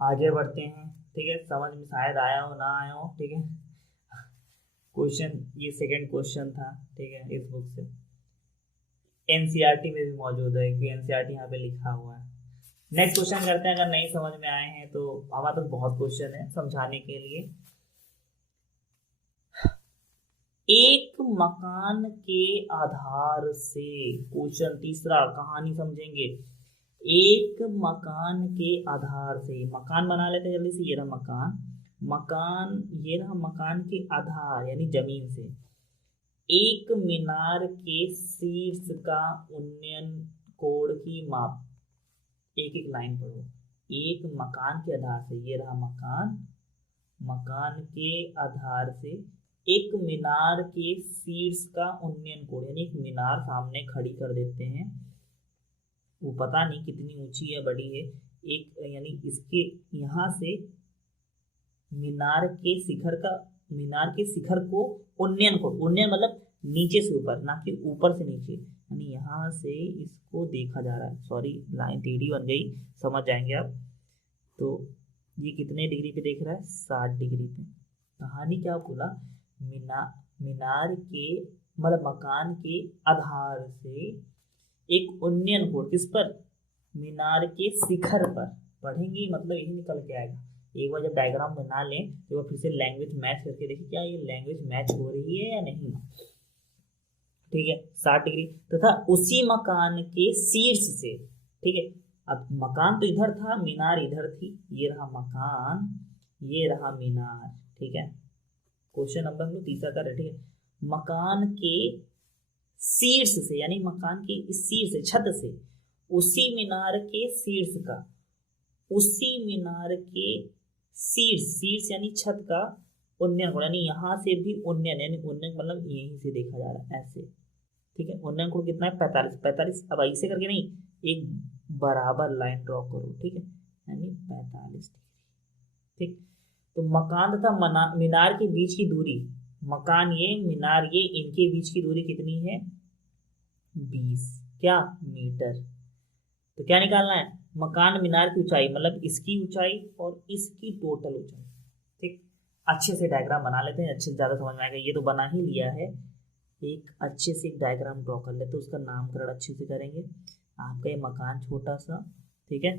आगे बढ़ते हैं। ठीक है, समझ में शायद आया हो ना आया हो। ठीक है, क्वेश्चन ये सेकंड क्वेश्चन था। ठीक है, इस बुक से एनसीईआरटी में भी मौजूद है कि एनसीईआरटी यहाँ पे लिखा हुआ है। नेक्स्ट क्वेश्चन करते हैं, अगर नहीं समझ में आए हैं तो हमारे पास बहुत क्वेश्चन है समझाने के लिए। एक मकान के आधार से, क्वेश्चन तीसरा, कहानी समझेंगे। एक मकान के आधार से, मकान बना लेते हैं जल्दी से। ये रहा मकान, मकान ये रहा, मकान के आधार यानी जमीन से एक मीनार के शीर्ष का उन्नयन कोण की माप। एक एक लाइन पढ़ो। एक मकान के आधार से, ये रहा मकान, मकान के आधार से एक मीनार के शीर्ष का उन्नयन कोण, यानी एक मीनार सामने खड़ी कर देते हैं। वो पता नहीं कितनी ऊंची है, बड़ी है, एक यानी इसके यहाँ से मीनार के शिखर को उन्नयन को, उन्नयन मतलब नीचे से ऊपर, ना कि ऊपर से नीचे, यानी यहाँ से इसको देखा जा रहा है। सॉरी लाइन टेढ़ी बन गई, समझ जाएंगे आप। तो ये कितने डिग्री पे देख रहा है? 60 डिग्री पे। कहानी क्या बोला? मीनार के मतलब मकान के आधार से एक उन्नयन कोण, किस पर? मीनार के शिखर पर। पढ़ेंगे मतलब यही निकल के आएगा। एक बार जब डायग्राम बना लें तो फिर से लैंग्वेज मैच करके देखिए क्या ये लैंग्वेज मैच हो रही है या नहीं। ठीक है, 60 डिग्री तथा उसी मकान के शीर्ष से। ठीक है, अब मकान तो इधर था, मीनार इधर थी। ये रहा मकान, ये रहा मीनार। ठीक है, क्वेश्चन नंबर हम लोग तीसरा कर रहे। ठीक है, मकान के शीर्ष से यानी मकान के इस शीर्ष छत से उसी मीनार के शीर्ष का, उसी मीनार के शीर्ष यानी छत का उन्नयन कोण, यानी यहाँ से भी उन्नयन, यानी उन्नयन मतलब यहीं से देखा जा रहा है ऐसे। ठीक है, उन्नयन कोण कितना है? 45। अब ऐसे करके नहीं, एक बराबर लाइन ड्रॉ करो। ठीक है, यानी 45 डिग्री। ठीक, तो मकान तथा मीनार के बीच की दूरी, मकान ये मीनार ये, इनके बीच की दूरी कितनी है? 20 क्या मीटर। तो क्या निकालना है? मकान मीनार की ऊंचाई मतलब इसकी ऊंचाई और इसकी टोटल ऊंचाई। ठीक, अच्छे से डायग्राम बना लेते हैं, अच्छे से ज़्यादा समझ में आएगा। ये तो बना ही लिया है, एक अच्छे से एक डायग्राम ड्रॉ कर लेते हैं, उसका नामकरण अच्छे से करेंगे। आपका ये मकान छोटा सा, ठीक है,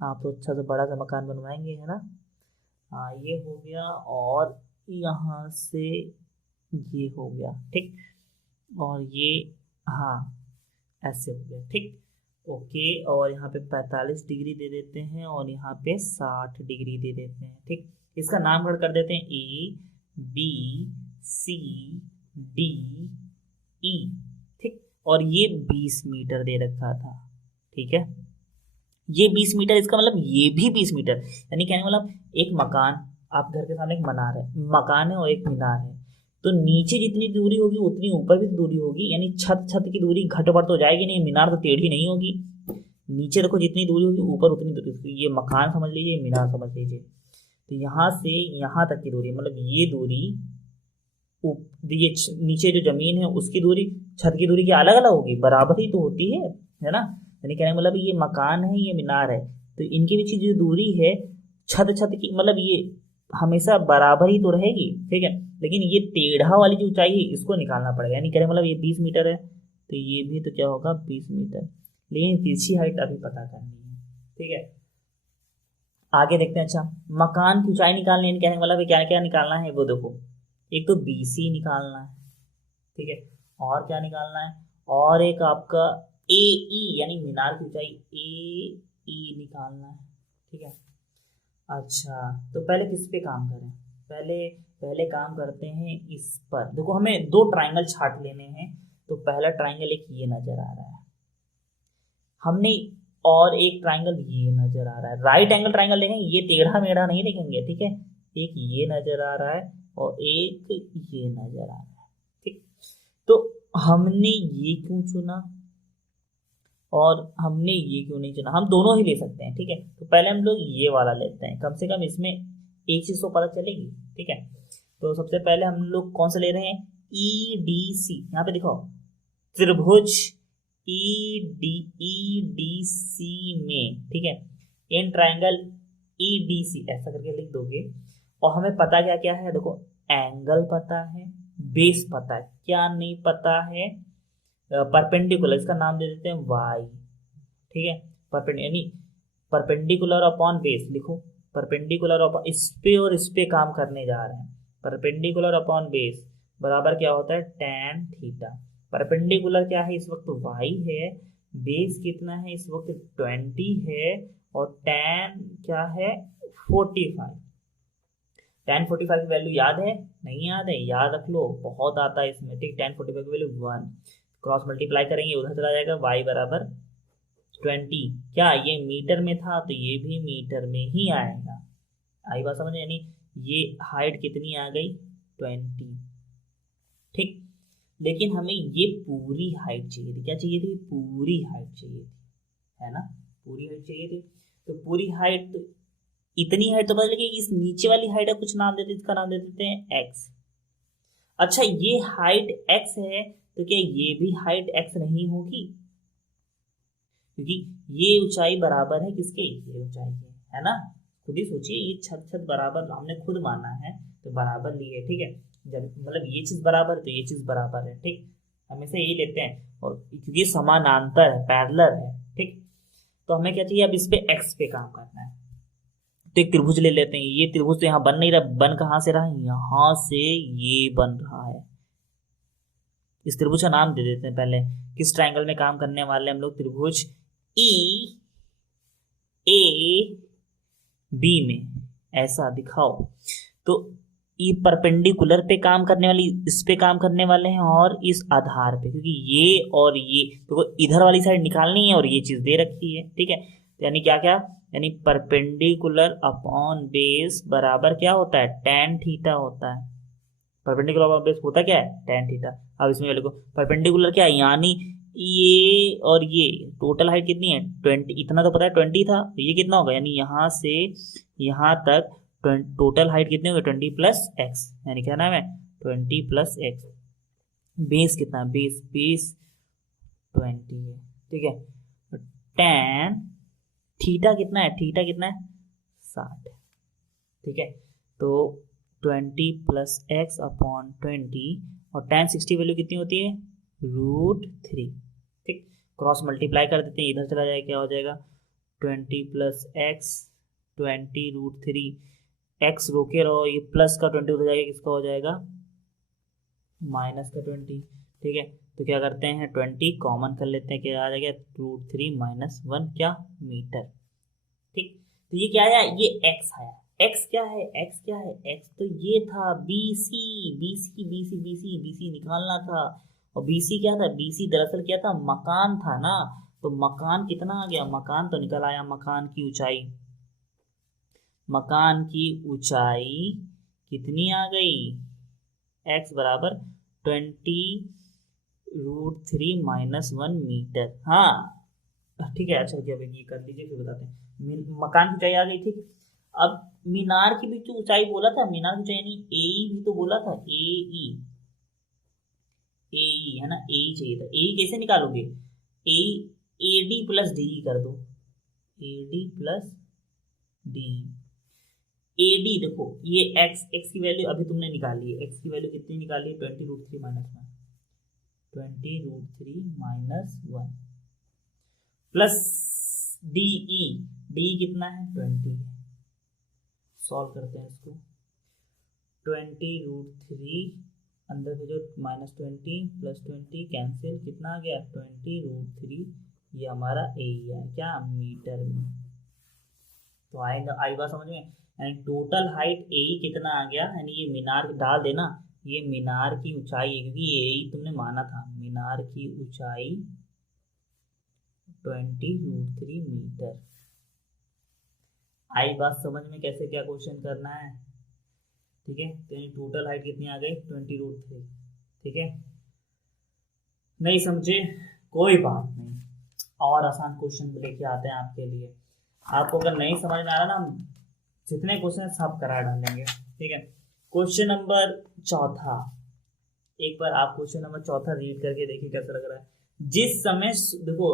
आप तो अच्छा सा बड़ा सा मकान बनवाएंगे, है ना। हाँ ये हो गया, और यहाँ से ये हो गया। ठीक, और ये हाँ ऐसे हो गया। ठीक, ओके, और यहाँ पे 45 डिग्री दे देते हैं और यहाँ पे 60 डिग्री दे देते हैं। ठीक, इसका नामकरण कर देते हैं ABCD E। ठीक, और ये 20 मीटर दे रखा था। ठीक है, ये 20 मीटर, इसका मतलब ये भी 20 मीटर, यानी कहने मतलब एक मकान, आप घर के सामने एक मकान है और एक मीनार है, तो नीचे जितनी दूरी होगी उतनी ऊपर भी दूरी होगी, यानी छत की दूरी घट बढ़ तो जाएगी नहीं, मीनार तो टेढ़ी नहीं होगी। नीचे देखो जितनी दूरी होगी ऊपर उतनी दूरी, ये मकान समझ लीजिए, मीनार समझ लीजिए। तो यहाँ से यहाँ तक की दूरी मतलब ये दूरी, ये नीचे जो जमीन है उसकी दूरी, छत की दूरी की अलग अलग होगी, बराबर ही तो होती है ना। यानी कहने मतलब ये मकान है, ये मीनार है, तो इनके बीच की जो दूरी है छत की मतलब ये हमेशा बराबर ही तो रहेगी। ठीक है, लेकिन ये टेढ़ा वाली जो ऊंचाई है इसको निकालना पड़ेगा, यानी कहने मतलब ये 20 मीटर है तो ये भी तो क्या होगा 20 मीटर, लेकिन तिरछी हाइट अभी पता करनी है। ठीक है, आगे देखते हैं। अच्छा, मकान की ऊंचाई निकालनी है, कहने मतलब क्या क्या निकालना है वो देखो, एक तो BC निकालना है। ठीक है, और क्या निकालना है, और एक आपका AE यानी मीनार की ऊंचाई AE निकालना है। ठीक है, अच्छा तो पहले किस पे काम करें? पहले काम करते हैं इस पर। देखो हमें 2 ट्राइंगल छाट लेने हैं, तो पहला ट्राइंगल एक ये नजर आ रहा है हमने, और एक ट्राइंगल ये नजर आ रहा है। राइट एंगल ट्राइंगल देखेंगे, ये टेढ़ा मेढ़ा नहीं देखेंगे। ठीक है, एक ये नजर आ रहा है और एक ये नजर आ रहा है। ठीक, तो हमने ये क्यों चुना और हमने ये क्यों नहीं चुना? हम दोनों ही ले सकते हैं। ठीक है, तो पहले हम लोग ये वाला लेते हैं, कम से कम इसमें एक चीज तो पता चलेगी। ठीक है, तो सबसे पहले हम लोग कौन सा ले रहे हैं? EDC। यहाँ पे दिखाओ, त्रिभुज EDC में, ठीक है, इन ट्राइंगल EDC ऐसा करके लिख दोगे। और हमें पता क्या क्या है, देखो एंगल पता है, बेस पता है, क्या नहीं पता है, परपेंडिकुलर, इसका नाम दे देते हैं y, ठीक है, यानी परपेंडिकुलर अपॉन बेस लिखो, परपेंडिकुलर अपॉन इस पे और इस पे काम करने जा रहे हैं, परपेंडिकुलर अपॉन बेस बराबर क्या होता है tan थीटा। परपेंडिकुलर क्या है इस वक्त y है, बेस कितना है इस वक्त 20 है, और tan क्या है 45। tan 45 की वैल्यू याद है, नहीं याद है, याद रख लो, बहुत आता है इसमें, ठीक। tan 45 की वैल्यू 1, क्रॉस मल्टीप्लाई करेंगे उधर चला जाएगा, y बराबर 20, क्या ये मीटर में था तो ये भी मीटर में ही आएगा। आई बात समझ, यानी ये हाइट कितनी आ गई 20, ठीक। लेकिन हमें ये पूरी हाइट चाहिए थी, क्या चाहिए थी, पूरी हाइट चाहिए थी, है ना, पूरी हाइट चाहिए थी। तो पूरी हाइट, तो इतनी हाइट तो पता लगी, इस नीचे वाली हाइट का कुछ नाम देते, इसका नाम दे देते हैं x। अच्छा ये हाइट x है तो क्या ये भी हाइट x नहीं होगी, क्योंकि ये ऊंचाई बराबर है किसके, ये ऊंचाई के, है ना। खुद ही सोचिए, ये छत बराबर हमने खुद माना है तो बराबर लिए, ठीक है। जब मतलब ये चीज बराबर तो ये चीज बराबर है, ठीक, हमेशा यही लेते हैं, और क्योंकि समानांतर है, पैरेलल है, ठीक। तो हमें क्या चाहिए, अब इस पे x पे काम करना है। तो एक त्रिभुज ले लेते हैं, ये त्रिभुज तो यहाँ बन नहीं रहा, बन कहाँ से रहा है, यहाँ से ये बन रहा है। इस त्रिभुज का नाम दे देते हैं पहले, किस ट्राइंगल में काम करने वाले हम लोग, त्रिभुज EAB में, ऐसा दिखाओ। तो ये परपेंडिकुलर पे काम करने वाली, इस पे काम करने वाले हैं, और इस आधार पे, क्योंकि ये और ये तो इधर वाली साइड निकालनी है और ये चीज दे रखी है, ठीक है। यानी क्या क्या, यानी परपेंडिकुलर अपॉन बेस बराबर क्या होता है tan थीटा होता है। परपेंडिकुलर अपॉन बेस होता क्या है tan थीटा। अब इसमें लिखो परपेंडिकुलर क्या है, यानी ये और ये टोटल हाइट कितनी है 20, इतना तो पता है 20 था, तो ये कितना होगा, यानी यहाँ से यहाँ तक टोटल हाइट कितनी होगी 20 प्लस एक्स, यानी क्या नाम है 20 प्लस एक्स। बेस कितना है, बेस 20 है, ठीक है। tan थीटा कितना है, 60, ठीक है। तो 20 प्लस एक्स अपॉन 20, और tan 60 वैल्यू कितनी होती है √3, ठीक। क्रॉस मल्टीप्लाई कर देते हैं, इधर चला जाएगा, क्या हो जाएगा 20 प्लस एक्स 20 √3, एक्स रोके रहो, ये प्लस का 20 हो जाएगा, किसका हो जाएगा माइनस का 20, ठीक है। तो क्या करते हैं 20 कॉमन कर लेते हैं, क्या आ जाएगा √3 माइनस 1 क्या मीटर, ठीक। तो ये क्या आया, ये x आया, x क्या है, x तो ये था BC निकालना था। और BC क्या था, BC दरअसल क्या था, मकान था ना। तो मकान कितना आ गया, मकान तो निकल आया, मकान की ऊंचाई कितनी आ गई, x बराबर 20 √3 माइनस 1 मीटर, हाँ ठीक है। अच्छा क्या ये कर लीजिए, फिर बताते हैं। मकान की ऊंचाई आ गई, ठीक। अब मीनार की भी तो ऊंचाई बोला था, मीनार की ऊंचाई यानी AE भी तो बोला था, AE है ना, AE चाहिए था। AE कैसे निकालोगे, AD प्लस डी कर दो, AD प्लस डी। AD देखो ये x की वैल्यू अभी तुमने निकाली है, x की वैल्यू कितनी निकाली है 20 √3 माइनस 1 प्लस डी कितना है 20, सॉल्व करते हैं इसको, 20 √3 अंदर में जो -20 प्लस 20 कैंसिल, कितना आ गया 20 √3, ये हमारा एरिया है क्या मीटर में। तो आई बात समझ में, यानी टोटल हाइट AE कितना आ गया, यानी ये मीनार डाल देना, ये मीनार की ऊंचाई है, क्योंकि AE तुमने माना था, मीनार की ऊंचाई 20 √3 मीटर। आई बात समझ में, कैसे क्या क्वेश्चन करना है, ठीक है। तो टोटल हाइट कितनी आ गई 20 √3, ठीक है। नहीं समझे कोई बात नहीं, और आसान क्वेश्चन लेके आते हैं आपके लिए। आपको अगर नहीं समझ में आ रहा ना, जितने क्वेश्चन सब करा डालेंगे, ठीक है। क्वेश्चन नंबर 4, एक बार आप क्वेश्चन नंबर 4 रीड करके देखिए कैसा लग रहा है। जिस समय देखो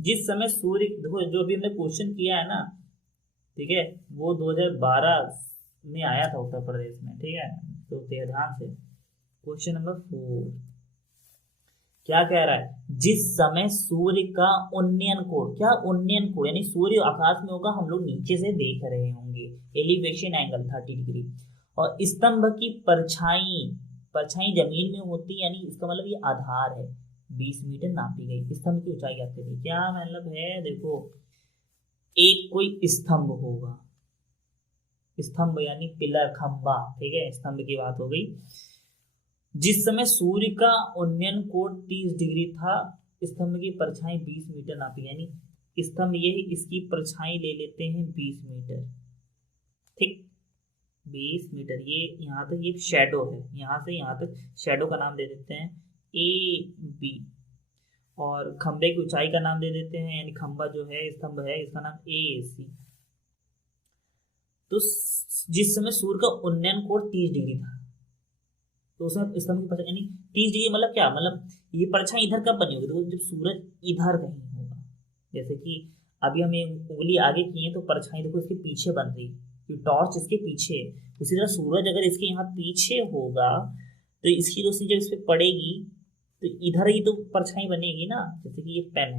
जिस समय सूर्य, देखो जो अभी हमने क्वेश्चन किया है ना, ठीक है, वो 2012 में आया था उत्तर प्रदेश में, ठीक है, तो ध्यान से। क्वेश्चन नंबर 4 क्या कह रहा है, जिस समय सूर्य का उन्नयन कोण, क्या उन्नयन कोण, यानी सूर्य आकाश में होगा, हम लोग नीचे से देख रहे होंगे, एलिवेशन एंगल 30 डिग्री, और स्तंभ की परछाई, परछाई जमीन में होती है, यानी इसका मतलब ये आधार है, 20 मीटर नापी गई। स्तंभ की ऊंचाई क्या थी, क्या मतलब है, देखो एक कोई स्तंभ होगा, स्तंभ यानी पिलर, खंबा, ठीक है, स्तंभ की बात हो गई। जिस समय सूर्य का उन्नयन कोण 30 डिग्री था, स्तंभ की परछाई 20 मीटर नापी, यानी स्तंभ ये, इसकी परछाई ले लेते हैं 20 मीटर, ठीक, 20 मीटर, ये यहाँ तक ये शेडो है, यहाँ से यहाँ तक शेडो का नाम दे देते हैं AB, और खंबे की ऊंचाई का नाम दे देते हैं, यानी खंबा जो है, स्तंभ है, इसका नाम AC। तो जिस समय सूर्य का उन्नयन कोण 30 डिग्री था, तो उसमें स्तंभ की परछाई, यानी 30 डिग्री मतलब क्या, मतलब ये परछाई इधर कब बनी होगी, तो जब सूरज इधर कहीं होगा, जैसे कि अभी हम ये उंगली आगे किए तो परछाई देखो इसके पीछे बन रही, कि टॉर्च इसके पीछे, उसी तरह सूरज अगर इसके यहाँ पीछे होगा तो इसकी रोशनी जब इस पे पड़ेगी तो इधर ही तो परछाई बनेगी ना, जैसे कि ये पेन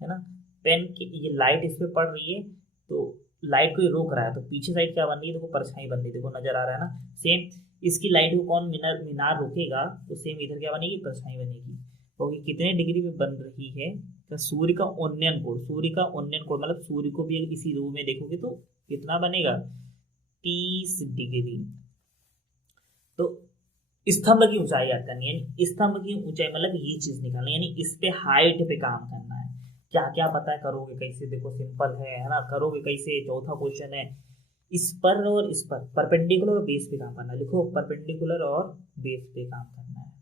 है ना, पेन की ये लाइट इस पे पड़ रही है, तो लाइट को ये रोक रहा है, तो पीछे साइड क्या बन रही है, देखो परछाई बन रही है, देखो नजर आ रहा है ना, सेम इसकी लाइट को कौन मीनार मीनार रोकेगा, तो सेम इधर क्या बनेगी, परछाई बनेगी। तो ये कितने डिग्री में बन रही है, तो सूर्य का उन्नयन कोण, सूर्य का उन्नयन कोण मतलब सूर्य को भी अगर इसी रो में देखोगे तो कितना बनेगा, 30 डिग्री। तो स्तंभ की ऊंचाई याद करनी है, यानी स्तंभ की ऊंचाई मतलब ये चीज निकालनी, यानी इस पे हाइट पे काम करना है। क्या क्या पता है, करोगे कैसे, देखो सिंपल है ना, करोगे कैसे, चौथा क्वेश्चन है, इस पर और इस पर परपेंडिकुलर और बेस पे काम करना है, लिखो परपेंडिकुलर और बेस पे काम करना है।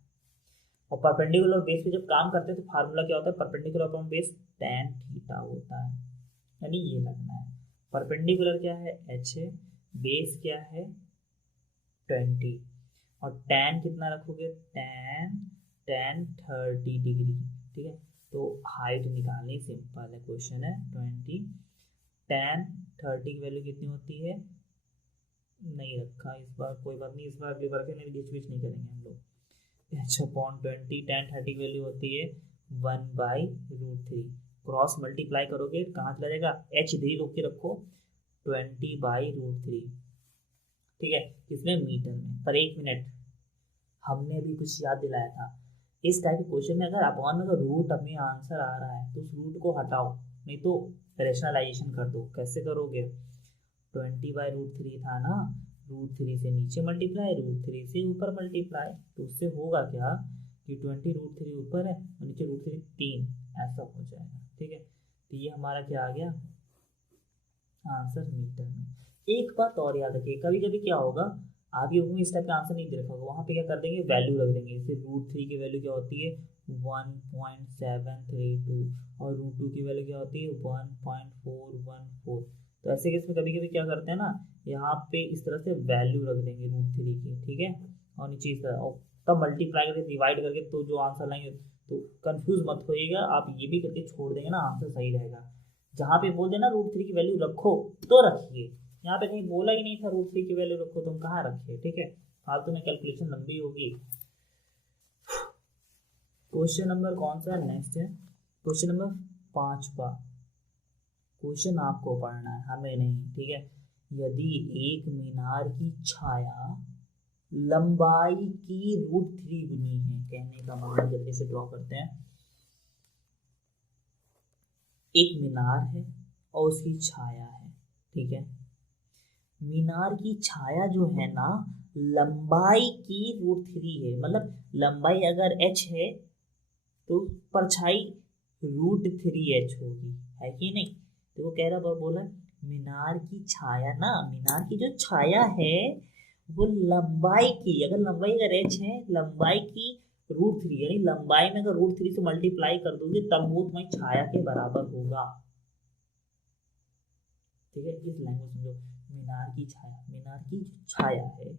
और परपेंडिकुलर और बेस पे जब काम करते हैं तो फार्मूला क्या होता है, perpendicular upon base tan theta होता है, यानी ये लगना है। परपेंडिकुलर क्या है, h है, बेस क्या है 20, और tan कितना रखोगे, tan 30 डिग्री, ठीक है। तो हाइट निकालनी सिंपल है, क्वेश्चन है 20, tan 30 की वैल्यू कितनी होती है, नहीं रखा इस बार, कोई बात नहीं, इस बार अगली बार के नहीं, बीच बीच नहीं करेंगे हम लोग। अच्छा अपॉन 20, tan 30 की वैल्यू होती है 1/√3, क्रॉस मल्टीप्लाई करोगे कहाँ चला जाएगा, h इधर ही रोक के रखो, 20/√3, ठीक है, इसमें मीटर में पर 1 मिनट। हमने अभी कुछ याद दिलाया था, इस टाइप के क्वेश्चन में अगर अपॉन में अगर रूट में आंसर आ रहा है तो उस रूट को हटाओ, नहीं तो रेशनलाइजेशन कर दो। कैसे करोगे, 20/√3 था ना, √3 से नीचे मल्टीप्लाई, √3 से ऊपर मल्टीप्लाई, तो उससे होगा क्या कि 20 √3 ऊपर है और नीचे √3 3, ऐसा हो जाएगा, ठीक है। तो ये हमारा क्या आ गया आंसर मीटर में। एक बात और याद रखिए, कभी कभी क्या होगा, आप योग में इस टाइप का आंसर नहीं दे रखा होगा, वहाँ पे क्या कर देंगे, वैल्यू रख देंगे, जैसे √3 की वैल्यू क्या होती है 1.732, और √2 की वैल्यू क्या होती है 1.414। तो ऐसे केस में कभी कभी क्या करते हैं ना, यहाँ पे इस तरह से वैल्यू रख देंगे √3 की, ठीक है, और नीचे इस तरह, और तब मल्टीप्लाई करके डिवाइड करके तो जो आंसर लाएंगे, तो कंफ्यूज मत होइएगा, आप ये भी करके छोड़ देंगे ना, आंसर सही रहेगा। जहाँ पे बोल देना √3 की वैल्यू रखो तो रखिए, यहाँ पे कहीं बोला ही नहीं था √3 की वैल्यू रखो, तुम कहाँ रखे, ठीक है, फालतू में कैलकुलेशन लंबी होगी। क्वेश्चन नंबर कौन सा नेक्स्ट है, क्वेश्चन नंबर 5वां। क्वेश्चन आपको पढ़ना है, हमें नहीं, ठीक है। यदि एक मीनार की छाया लंबाई की √3 गुनी है, कहने का मतलब, जल्दी से ड्रॉ करते हैं, एक मीनार है और उसकी छाया है, ठीक है। मीनार की छाया जो है ना, लंबाई की √3 है, मतलब लंबाई अगर h है तो परछाई √3h होगी, है कि नहीं। तो वो कह रहा बोला मीनार की छाया ना, मीनार की जो छाया है वो लंबाई की, अगर लंबाई अगर h है, लंबाई की √3, यानी लंबाई में अगर √3 से मल्टीप्लाई कर दोगे तब वो तुम्हारी छाया के बराबर होगा, ठीक है। इस लाइन को समझो, मीनार की छाया, मीनार की छाया है,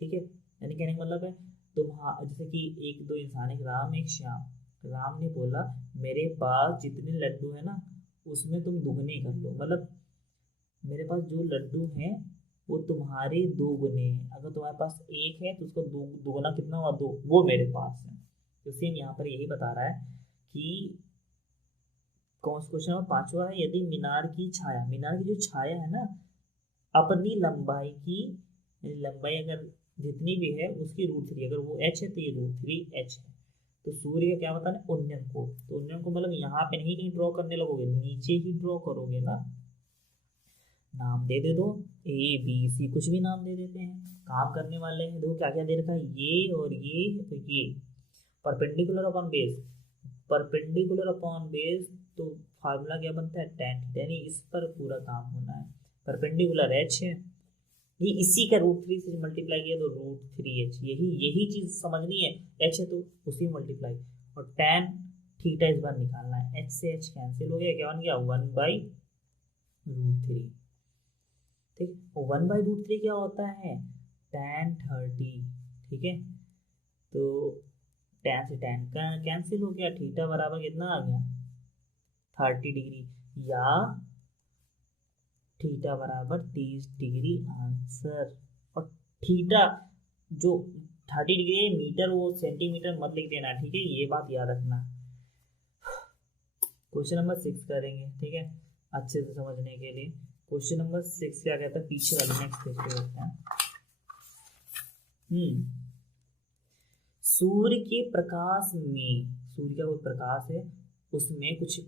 ठीक है, यानी कहने का मतलब है जैसे कि एक दो इंसान, एक राम एक श्याम। राम ने बोला मेरे पास जितने लड्डू है ना उसमें तुम दुगने कर लो, मतलब मेरे पास जो लड्डू हैं वो तुम्हारे दो गुने हैं। अगर तुम्हारे पास एक है तो उसका दुगना कितना हुआ, दो, वो मेरे पास है। तो सेम यहाँ पर यही बता रहा है कि कौन सा क्वेश्चन नंबर 5वां है, यदि मीनार की छाया, मीनार की जो छाया है ना अपनी लंबाई की, लंबाई अगर जितनी भी है उसकी √3, अगर वो h है तो ये √3h है। तो सूर्य का क्या बताना है, उन्नयन कोण। तो उन्नयन कोण मतलब यहाँ पे नहीं कहीं ड्रॉ करने लगोगे, नीचे ही ड्रॉ करोगे ना। नाम दे दो, ए बी सी कुछ भी नाम दे देते हैं, काम करने वाले हैं। देखो क्या क्या दे रखा है, ये और ये, तो ये perpendicular upon base, perpendicular upon base, तो फार्मूला क्या बनता है, tan थीटा, यानी इस पर पूरा काम होना है। परपेंडिकुलर h है, ये इसी का √3 से मल्टीप्लाई किया तो √3h, यही यही चीज समझनी है। h है तो उसी मल्टीप्लाई, और tan थीटा इस बार निकालना है। h से h कैंसिल हो गया, क्या बन गया 1/√3। ठीक, 1/√3 क्या होता है, tan 30। ठीक है, तो tan से tan का कैंसिल हो गया, थीटा बराबर कितना आ गया 30 डिग्री, या थीटा बराबर 30 डिग्री आंसर। और थीटा जो 30 डिग्री है मीटर, वो सेंटीमीटर मत लिख देना, ठीक है, ये बात याद रखना। क्वेश्चन नंबर 6 करेंगे, ठीक है, अच्छे से समझने के लिए। क्वेश्चन नंबर 6 क्या कहता है, पीछे वाले नेक्स्ट पेज पे होता है। सूर्य के प्रकाश में, सूर्य का कोई प्रकाश है उसमें कुछ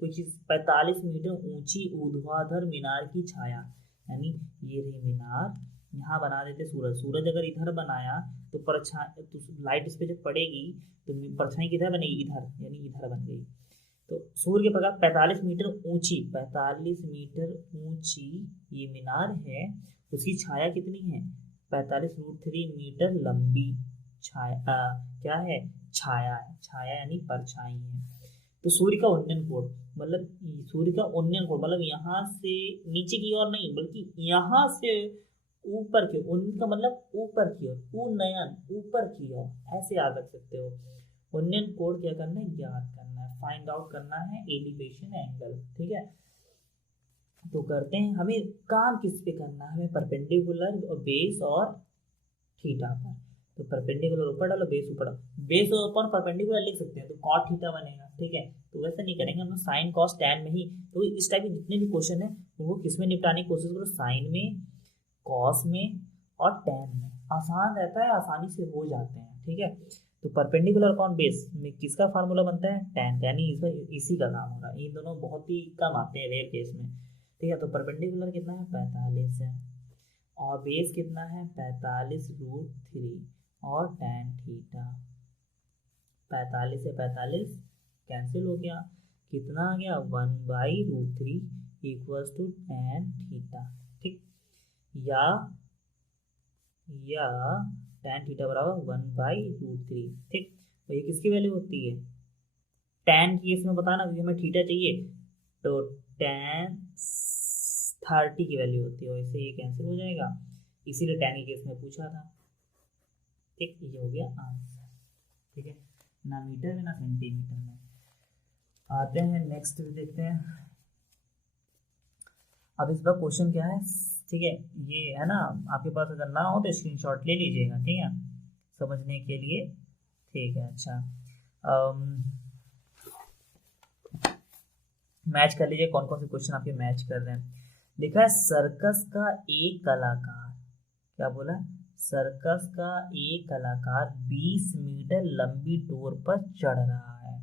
45 मीटर ऊंची ऊर्ध्वाधर मीनार की छाया, यानी ये रही मीनार, यहाँ बना देते सूरज। सूरज अगर इधर बनाया तो परछाई, तो लाइट इस पे जब पड़ेगी तो परछाई किधर बनेगी, इधर, यानी इधर बन गई। तो सूर्य के प्रकाश 45 मीटर ऊंची, 45 मीटर ऊंची ये मीनार है, उसकी छाया कितनी है 45 √3 मीटर लंबी छाया, क्या है, छाया है, छाया यानी परछाई है। तो सूर्य का उन्नयन कोण, मतलब सूर्य का उन्नयन कोण मतलब यहाँ से नीचे की ओर नहीं, बल्कि यहाँ से ऊपर की, उनका मतलब ऊपर की ओर, उन्नयन ऊपर की ओर, ऐसे याद रख सकते हो। उन्नयन कोण क्या करना है, ज्ञात करना है, फाइंड आउट करना है एलिवेशन एंगल। ठीक है, तो करते हैं, हमें काम किस पे करना है, हमें परपेंडिकुलर और बेस और थीटा पर। तो परपेंडिकुलर ऊपर डालो, बेस ऊपर डालो, बेस और ऊपर परपेंडिकुलर लिख सकते हैं तो cot थीटा बनेगा। ठीक है, तो वैसा नहीं करेंगे हम, साइन कॉस टैन में ही। तो इस टाइप के जितने भी क्वेश्चन है वो किस में निपटाने की कोशिश करो, साइन में, कॉस में और टैन में। आसान रहता है, आसानी से हो जाते हैं। ठीक है, तो परपेंडिकुलर अपॉन बेस में किसका फार्मूला बनता है, टैन, यानी इसी का काम होगा। इन दोनों बहुत ही कम आते हैं, रेयर केस में। ठीक है, तो परपेंडिकुलर कितना है 45 है, और बेस कितना है 45 √3, और tan थीटा 45 से 45 कैंसिल हो गया, कितना आ गया 1/√3 इक्वल्स टू tan थीटा। ठीक, या tan थीटा बराबर 1/√3। ठीक, तो ये किसकी वैल्यू होती है, tan की केस में बताना, क्योंकि हमें थीटा चाहिए, तो tan 30 की वैल्यू होती है, वैसे ये कैंसिल हो जाएगा, इसीलिए tan के केस में पूछा था। ठीक, ये हो गया आंसर। ठीक है, ना मीटर में ना सेंटीमीटर में। आते हैं नेक्स्ट भी देखते हैं। अब इस बार क्वेश्चन क्या है, ठीक है, ये है ना, आपके पास अगर ना हो तो स्क्रीनशॉट ले लीजिएगा, ठीक है, समझने के लिए। ठीक है, अच्छा, मैच कर लीजिए, कौन कौन से क्वेश्चन आपके मैच कर रहे हैं। लिखा है सर्कस का एक कलाकार, क्या बोला, सर्कस का एक कलाकार 20 मीटर लंबी डोर पर चढ़ रहा है।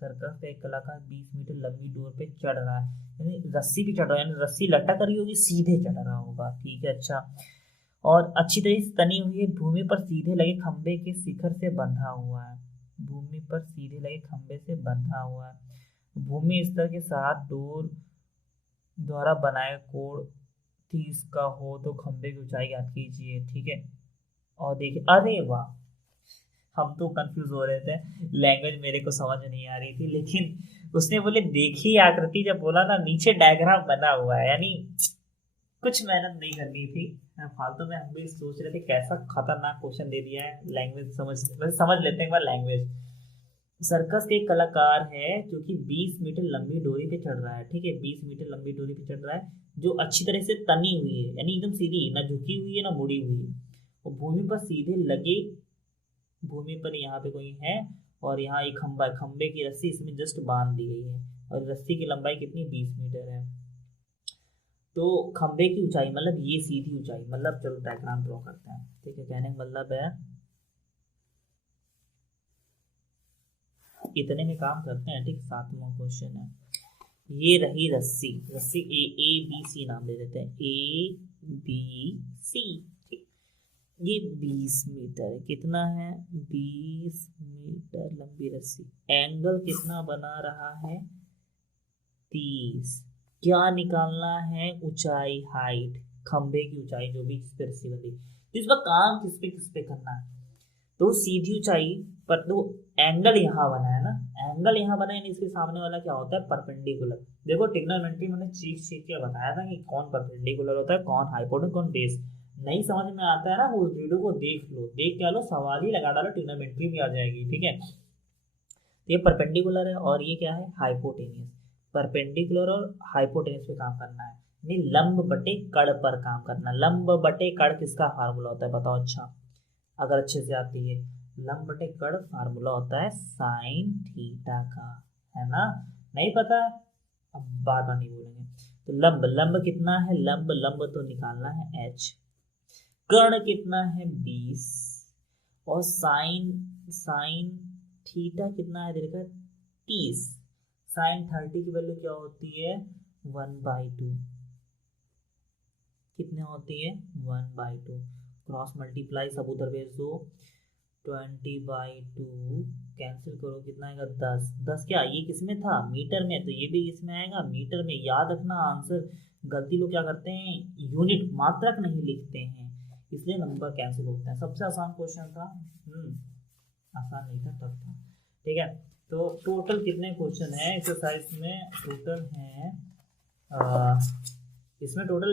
सर्कस का एक कलाकार 20 मीटर लंबी डोर पे चढ़ रहा है, यानी रस्सी भी चढ़ रहा है, यानी रस्सी लटक रही होगी, सीधे चढ़ रहा होगा। ठीक है, अच्छा, और अच्छी तरह से तनी हुई भूमि पर सीधे लगे खंबे के शिखर से बंधा हुआ है, भूमि पर सीधे लगे खंबे से बंधा हुआ है। भूमि स्तर के साथ डोर द्वारा बनाए कोण 30 का हो तो खंबे की ऊंचाई ज्ञात कीजिए। ठीक है, और देखिए, अरे वाह, हम तो कंफ्यूज हो रहे थे, लैंग्वेज मेरे को समझ नहीं आ रही थी, लेकिन उसने बोले देखिए आकृति, जब बोला ना नीचे डायग्राम बना हुआ है, यानी कुछ मेहनत नहीं करनी थी, फालतू में हम भी सोच रहे थे कैसा खतरनाक क्वेश्चन दे दिया है। लैंग्वेज समझ लेते हैं एक बार लैंग्वेज। सर्कस के एक कलाकार है जो कि 20 मीटर लंबी डोरी पे चढ़ रहा है, ठीक है, 20 मीटर लंबी डोरी पे चढ़ रहा है जो अच्छी तरह से तनी हुई है, यानी एकदम सीधी, ना झुकी हुई है ना मुड़ी हुई है, और भूमि पर सीधे लगे, भूमि पर यहाँ पे कोई है, और यहाँ एक खंबा है, खंबे की रस्सी इसमें जस्ट बांध दी गई है, और रस्सी की लंबाई कितनी 20 मीटर है। तो खंबे की ऊंचाई मतलब ये सीधी ऊंचाई, मतलब चलो डायग्राम ड्रॉ करते हैं, ठीक है, कहने का मतलब है इतने में काम करते हैं, ठीक। 7वां क्वेश्चन है, ये रही रस्सी, रस्सी A B C नाम दे देते हैं, ABC, ठीक। ये 20 मीटर कितना है, 20 मीटर लंबी रस्सी, एंगल कितना बना रहा है 30। क्या निकालना है, ऊंचाई, हाइट, खंबे की ऊंचाई जो भी जिस पे रस्सी बंधी, तो इस पर काम किस पे करना है, तो सीधी ऊंचाई पर, तो एंगल यहाँ बना है ना, एंगल यहाँ बना है, इसके सामने वाला क्या होता है, परपेंडिकुलर। देखो ट्रिग्नोमेट्री मैंने चीज सीख के बताया था कि कौन परपेंडिकुलर होता है, कौन हाइपोटेन्यूज, कौन बेस। नहीं समझ में आता है ना, उस वीडियो को देख लो, देख क्या लो, सवाल ही लगा डालो, ट्रिग्नोमेट्री भी आ जाएगी, ठीक है। तो ये परपेंडिकुलर है और ये क्या है, हाइपोटेनियस। परपेंडिकुलर और हाइपोटेनियस पे काम करना है, यानी लंब बटे कड़ पर काम करना। लंब बटे कड़ किसका फार्मूला होता है बताओ, अच्छा अगर अच्छे से आती है, लंब बटे कड़ फार्मूला होता है साइन थीटा का, है ना, नहीं पता, अब बार बार नहीं बोलेंगे। तो लंब, लंब कितना है, लंब लंब तो निकालना है h, कर्ण कितना है 20, और साइन, साइन थीटा कितना है देखा 30, साइन 30 की वैल्यू क्या होती है 1/2, कितने होती है 1/2, क्रॉस मल्टीप्लाई सब उधर भेज दो, 20/2 कैंसिल करो, कितना आएगा 10, 10 क्या ये किसमें था मीटर में, तो ये भी इसमें आएगा मीटर में। याद रखना आंसर, गलती लोग क्या करते हैं यूनिट मात्रक नहीं लिखते हैं, इसलिए नंबर कैंसिल होते हैं। सबसे आसान क्वेश्चन था, आसान नहीं था, टफ था, ठीक है। तो टोटल कितने क्वेश्चन है एक्सरसाइज में, टोटल है इसमें टोटल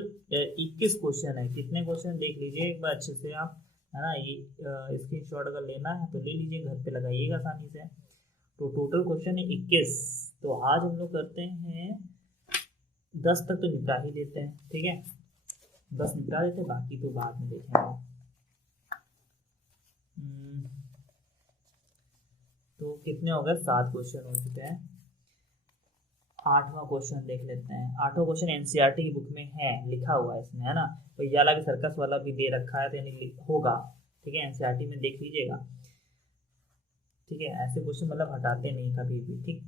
21 क्वेश्चन है। कितने क्वेश्चन देख लीजिए एक बार अच्छे से आप, है ना, ये स्क्रीनशॉट अगर लेना है तो ले लीजिए, घर पे लगाइएगा आसानी से। तो टोटल क्वेश्चन है 21। तो आज हम लोग करते हैं 10 तक तो निपटा ही लेते हैं, ठीक है, 10 निपटा देते हैं, बाकी तो बाद में देखेंगे। तो कितने हो गए, 7 क्वेश्चन हो चुके हैं। 8वां क्वेश्चन देख लेते हैं। 8वां क्वेश्चन एनसीईआरटी की बुक में है, लिखा हुआ है इसमें, है ना, तो ये अलग सर्कस वाला भी दे रखा है, तो यानी होगा, ठीक है, एनसीईआरटी में देख लीजिएगा, ठीक है, ऐसे क्वेश्चन मतलब हटाते नहीं कभी भी, ठीक।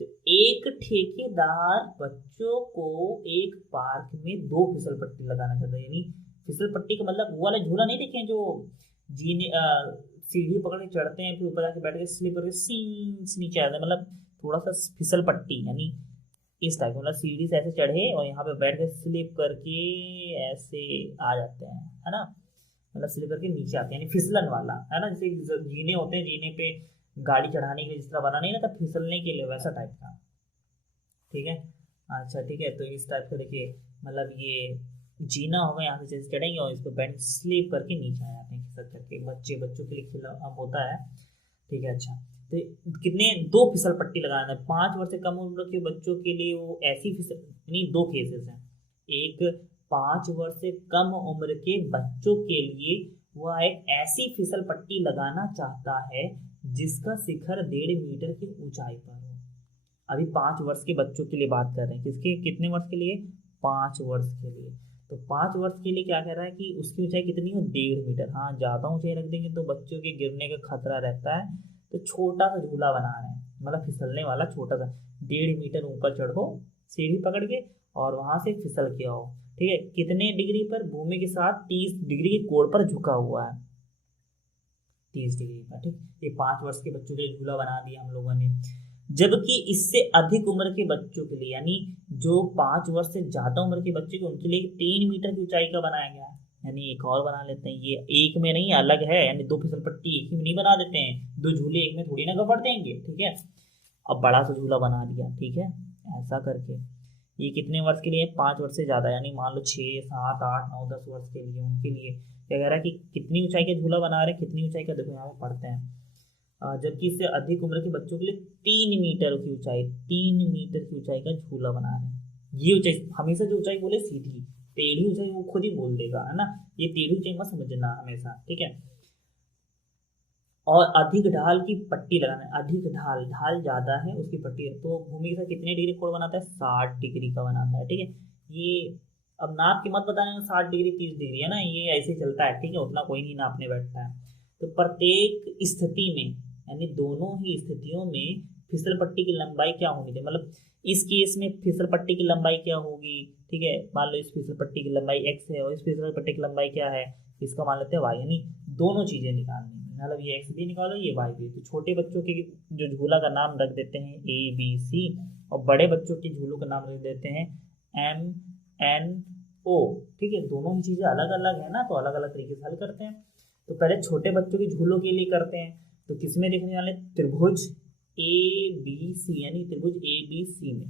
तो एक ठेकेदार बच्चों को एक पार्क में 2 फिसल पट्टी लगाना चाहता है, यानी फिसल पट्टी का मतलब वो वाला झूला नहीं देखे जो जीने सीढ़ी पकड़ के चढ़ते हैं, फिर ऊपर जाके बैठ के स्लिप करके सीन नीचे आते हैं, मतलब थोड़ा सा फिसल पट्टी, यानी इस टाइप, मतलब सीढ़ी से ऐसे चढ़े और यहाँ पे बैठ के स्लिप करके ऐसे आ जाते हैं, है ना, मतलब स्लिप करके नीचे आते हैं, यानी फिसलन वाला, है ना, जैसे जीने होते हैं, जीने पे गाड़ी चढ़ाने के लिए जिस तरह बना नहीं रहता फिसलने के लिए, वैसा टाइप का, ठीक है। अच्छा ठीक है, तो इस टाइप का देखिए, मतलब ये जीना होगा, यहाँ से जैसे चढ़ेंगे और इस पर बैठ स्लिप करके नीचे आ जाते हैं फिसल करके, बच्चों के लिए खिला होता है, ठीक है। अच्छा तो कितने 2 फिसल पट्टी लगाना है 5 वर्ष से कम उम्र के बच्चों के लिए, वो ऐसी फिसल, यानी 2 केसेस हैं, एक 5 वर्ष से कम उम्र के बच्चों के लिए वह एक ऐसी फिसल पट्टी लगाना चाहता है जिसका शिखर 1.5 मीटर की ऊंचाई पर हो। अभी 5 वर्ष के बच्चों के लिए बात कर रहे हैं, किसके, कितने वर्ष के लिए, 5 वर्ष के लिए। तो 5 वर्ष के लिए क्या कह रहा है कि उसकी ऊंचाई कितनी हो 1.5 मीटर। हाँ ज्यादा ऊंचाई रख देंगे तो बच्चों के गिरने का खतरा रहता है, तो छोटा सा झूला बना रहे हैं, मतलब फिसलने वाला छोटा सा, 1.5 मीटर ऊपर चढ़ो सीढ़ी पकड़ के और वहां से फिसल के आओ, ठीक है। कितने डिग्री पर, भूमि के साथ 30 डिग्री के कोण पर झुका हुआ है, 30 डिग्री पर, ठीक। ये 5 वर्ष के बच्चों के लिए झूला बना दिया हम लोगों ने। जबकि इससे अधिक उम्र के बच्चों के लिए, यानी जो 5 वर्ष से ज्यादा उम्र के बच्चे के, उनके लिए 3 मीटर की ऊंचाई का बनाया गया है। यानी एक और बना लेते हैं, ये एक में नहीं अलग है, यानी 2 फिसल पट्टी एक ही में नहीं बना देते हैं, 2 झूले एक में थोड़ी ना गपड़ देंगे, ठीक है। अब बड़ा सा झूला बना दिया, ठीक है, ऐसा करके ये कितने वर्ष के लिए? 5 वर्ष से ज़्यादा, यानी मान लो 6, 7, 8, 9, 10 वर्ष के लिए, उनके लिए क्या कह रहा है कि कितनी ऊंचाई का झूला बना रहे हैं, कितनी ऊंचाई का, देखो यहाँ पे पढ़ते हैं। जबकि इससे अधिक उम्र के बच्चों के लिए 3 मीटर की ऊंचाई, 3 मीटर की ऊंचाई का झूला बना रहे हैं। ये ऊंचाई, हमेशा जो ऊंचाई बोले सीधी, टेढ़ी ऊंचाई वो खुद ही बोल देगा, है ना। ये टेढ़ी ऊंचाई मत समझना हमेशा, ठीक है। और अधिक ढाल की पट्टी लगाना है, अधिक ढाल, ढाल ज्यादा है उसकी पट्टी है, तो भूमि के साथ कितने डिग्री कोण बनाता है? 60 डिग्री का बनाता है, ठीक है। ये अब नाप की मत बताने, 60 डिग्री 30 डिग्री है ना, ये ऐसे चलता है, ठीक है, उतना कोई नहीं नापने बैठता है। तो प्रत्येक स्थिति में, यानी दोनों ही स्थितियों में फिसल पट्टी की लंबाई क्या होनी चाहिए, मतलब इस केस में फिसल पट्टी की लंबाई क्या होगी, ठीक है। मान लो इस फिसल पट्टी की लंबाई x है और इस फिसल पट्टी की लंबाई क्या है, इसका मान लेते हैं y, यानी दोनों चीजें निकालनी है, मतलब ये x भी निकालो ये y भी। तो छोटे बच्चों के जो झूला का नाम रख देते हैं ABC, और बड़े बच्चों के झूलों का नाम रख देते हैं MNO, ठीक है। दोनों ही चीजें अलग अलग है ना, तो अलग अलग तरीके से हल करते हैं। तो पहले छोटे बच्चों के झूलों के लिए करते हैं, तो किसमें देखने वाले? त्रिभुज ABC, यानी त्रिभुज ABC में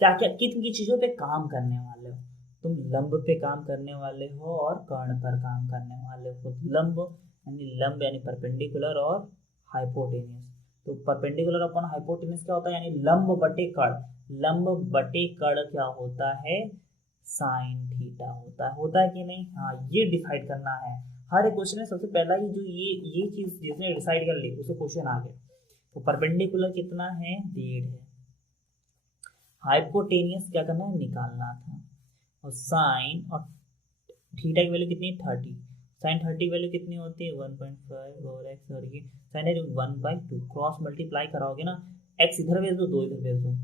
क्या क्या किन किन चीजों पे काम करने वाले हो? तुम लंब पे काम करने वाले हो और कर्ण पर काम करने वाले हो। लंब यानी परपेंडिकुलर और हाइपोटेनियस। तो परपेंडिकुलर अपॉन हाइपोटेनियस क्या होता है? यानी लंब बटे कर्ण। लंब बटे कर्ण क्या होता है? साइन थीटा होता है कि नहीं? हाँ, ये डिसाइड करना है हर एक क्वेश्चन में। सबसे पहला ही जो ये चीज जिसने डिसाइड कर ली उसे क्वेश्चन आ गया। तो परपेंडिकुलर कितना है? 1.5 है। हाइपोटेनियस क्या करना है? निकालना था। और साइन और थीटा की वैल्यू कितनी? 30। साइन 30 की वैल्यू कितनी होती है? 1.5 और एक्स, और ये साइन है 1/2। क्रॉस मल्टीप्लाई कराओगे ना, एक्स इधर भेज दो, 2 इधर भेज दो,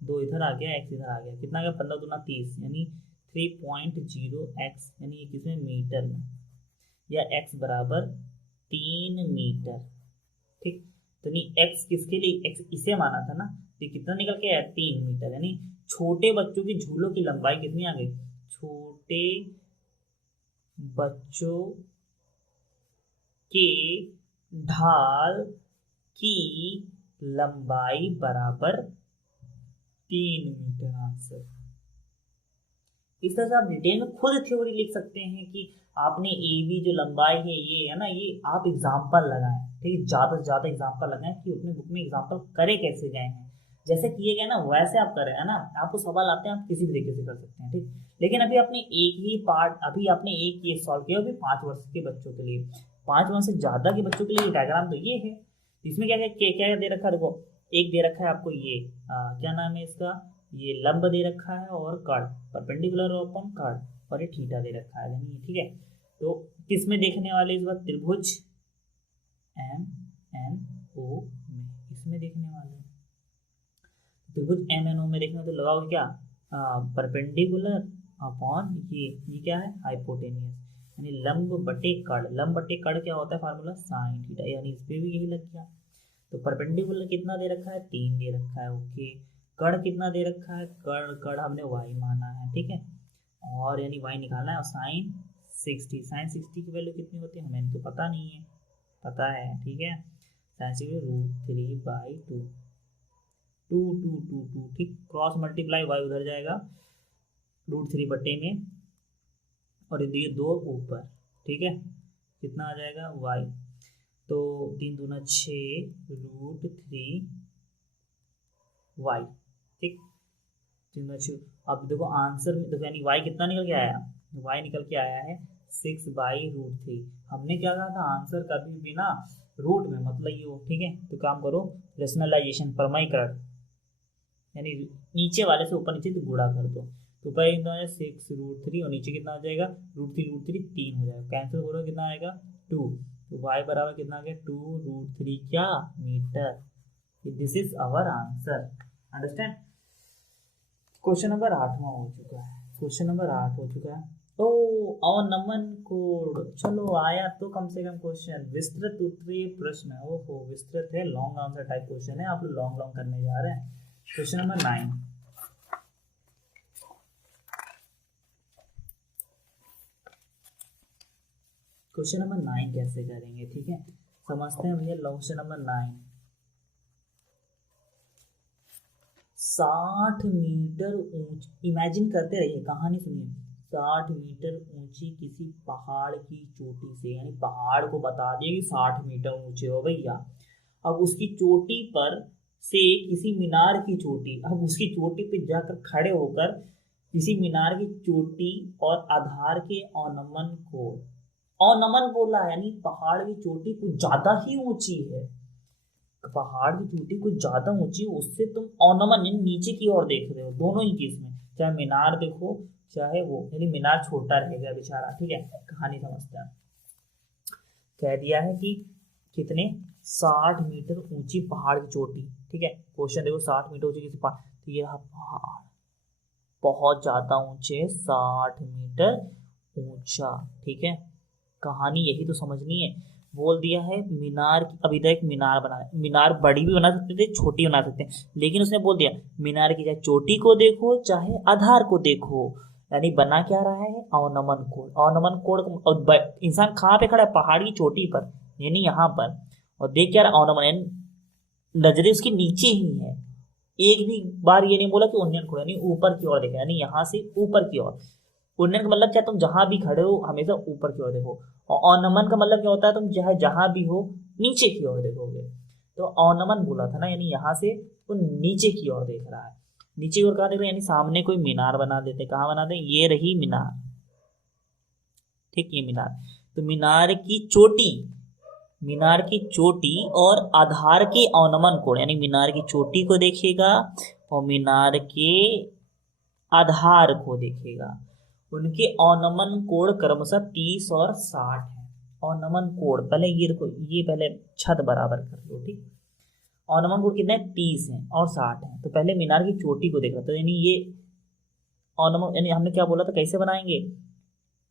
2 इधर आ गया, एक्स इधर आ गया, कितना आ गया? 15 दूना 30, यानी 3.0x, यानी ये किसमें? मीटर में, या x बराबर 3 मीटर, ठीक। तो नहीं, x किसके लिए? x इसे माना था ना, तो कितना निकल के आया? 3 मीटर। यानी छोटे बच्चों की झूलों की लंबाई कितनी आ गई? छोटे बच्चों के ढाल की लंबाई बराबर 3 मीटर। आंसर। इस तरह से आप डिटेल में खुद थ्योरी लिख सकते हैं कि आपने ए बी जो लंबाई है ये है ना, ये आप एग्जाम्पल लगाएं, ठीक है। ज्यादा से ज्यादा एग्जाम्पल लगाएं कि अपने बुक में एग्जाम्पल करे कैसे गए हैं, जैसे किए गए ना वैसे आप करें, है ना। आपको सवाल आते हैं, आप किसी भी तरीके से कर सकते हैं, ठीक। लेकिन अभी आपने एक ही पार्ट, अभी आपने एक केस सॉल्व किया, अभी 5 वर्ष के बच्चों के लिए, 5 वर्ष से ज्यादा के बच्चों के लिए डायग्राम तो ये है। इसमें क्या क्या क्या दे रखा है? देखो, एक दे रखा है आपको ये क्या नाम है इसका, ये लंब दे रखा है, और कर्ण परपेंडिकुलर अपन कर्ण, और ये थीटा दे रखा है, ठीक है। तो किस में देखने वाले इस बार? त्रिभुज MNO में, इसमें देखने वाले। त्रिभुज MNO में देखने तो लगाओगे क्या? परपेंडिकुलर अपॉन ये क्या है? हाइपोटेनियस, यानी लंब बटे कर्ण। लंब बटे कर्ण क्या होता है? फार्मूला साइन थीटा, यानी इस पे भी यही लग गया। तो परपेंडिकुलर कितना दे रखा है? 3 दे रखा है, ओके। कर्ण कितना दे रखा है? कर्ण हमने y माना है, ठीक है, और यानी y निकालना है। और साइन 60, साइन 60 की वैल्यू कितनी होती है? हमें तो पता नहीं है, पता है, ठीक है। साइन 60 √3/2, 2 2 2 2, ठीक। क्रॉस मल्टीप्लाई y उधर जाएगा √3 बटे में, और ये 2 ऊपर, ठीक है। कितना आ जाएगा? y, तो 3 दूना 6 √3y, ठीक। 3 दूना 6। अब देखो आंसर में देखो, यानी y कितना निकल के आया? y निकल के आया है 6/√3। हमने क्या कहा था? आंसर कभी भी ना रूट में मतलब ये हो, ठीक है। तो काम करो, रेशनलाइजेशन, परमाइकरण, यानी नीचे वाले से ऊपर नीचे तो गुणा कर दो। तो ऊपर कितना आ जाएगा? 6√3, और नीचे कितना आ जाएगा? √3 3 हो जाएगा, कैंसिल करो, कितना आएगा? 2। तो y बराबर कितना आ गया? 2√3 क्या? Metre. This is our answer, understand. Question number 8वां हो चुका है, क्वेश्चन नंबर 8 हो चुका है। ओ, और नमन कोड, चलो आया तो कम से कम क्वेश्चन। विस्तृत उत्तरीय प्रश्न, ओहो विस्तृत है, लॉन्ग आंसर टाइप क्वेश्चन है, आप लोग लॉन्ग लॉन्ग करने जा रहे हैं। क्वेश्चन नंबर 9, क्वेश्चन नंबर 9 कैसे करेंगे, ठीक है, समझते हैं भैया। क्वेश्चन नंबर 9, 60 मीटर ऊंची, इमेजिन करते रहिए, कहानी सुनिए। 60 मीटर ऊंची किसी पहाड़ की चोटी से, यानी पहाड़ को बता दिए कि 60 मीटर ऊंचे हो भैया। अब उसकी चोटी पर से किसी मीनार की चोटी, अब उसकी चोटी पे जाकर खड़े होकर किसी मीनार की चोटी और आधार के अवनमन को, अवनमन बोला यानी पहाड़ की चोटी कुछ ज्यादा ही ऊंची है, पहाड़ की चोटी कुछ ज्यादा ऊंची, उससे तुम अवनमन यानी नीचे की ओर देख रहे हो, दोनों ही चीज में, चाहे मीनार देखो चाहे वो, यानी मीनार छोटा रहेगा बेचारा, ठीक है। कहानी समझते हैं। कह दिया है कि कितने, 60 मीटर ऊंची पहाड़ की चोटी, ठीक है। क्वेश्चन देखो, 60 मीटर ऊंची किसी पहाड़, तो ये पहाड़ बहुत ज्यादा ऊंचे, 60 मीटर ऊंचा, ठीक है। कहानी यही तो समझनी है। बोल दिया है मीनार की, अभी तक मीनार बना है, मीनार बड़ी भी बना सकते थे छोटी बना सकते हैं, लेकिन उसने बोल दिया मीनार की चाहे चोटी को देखो चाहे आधार को देखो, यानी बना क्या रहा है, अवनमन कोण, अवनमन कोण। और इंसान कहाँ पे खड़ा है, पहाड़ी चोटी पर, यानी यहाँ पर, और देख क्या रहा, अवनमन यानी नजरें उसके नीचे ही है। एक भी बार ये नहीं बोला कि उन्नयन कोण, यानी ऊपर की ओर देखा, यानी यहाँ से ऊपर की ओर। उन्नयन का मतलब क्या, तुम जहां भी खड़े हो हमेशा ऊपर की ओर देखो, और अवनमन का मतलब क्या होता है, तुम चाहे जहां भी हो नीचे की ओर देखोगे। तो अवनमन बोला था ना, यानी यहाँ से वो नीचे की ओर देख रहा है। नीचे की ओर कहाँ देख रहा है, यानी सामने कोई मीनार बना देते, कहाँ बना दे, ये रही मीनार, ठीक, ये मीनार। तो मीनार की चोटी, मीनार की चोटी और आधार के अवनमन कोण, यानी मीनार की चोटी को देखेगा और मीनार के आधार को देखेगा, उनके अवनमन कोण क्रमशः 30 और 60 है। अवनमन कोण, पहले ये देखो, ये पहले छत बराबर कर लो, ठीक। अवनमन कोण कितने, 30 है और 60 है। तो पहले मीनार की चोटी को देखा, तो यानी ये अवनमन, यानी हमने क्या बोला था, कैसे बनाएंगे,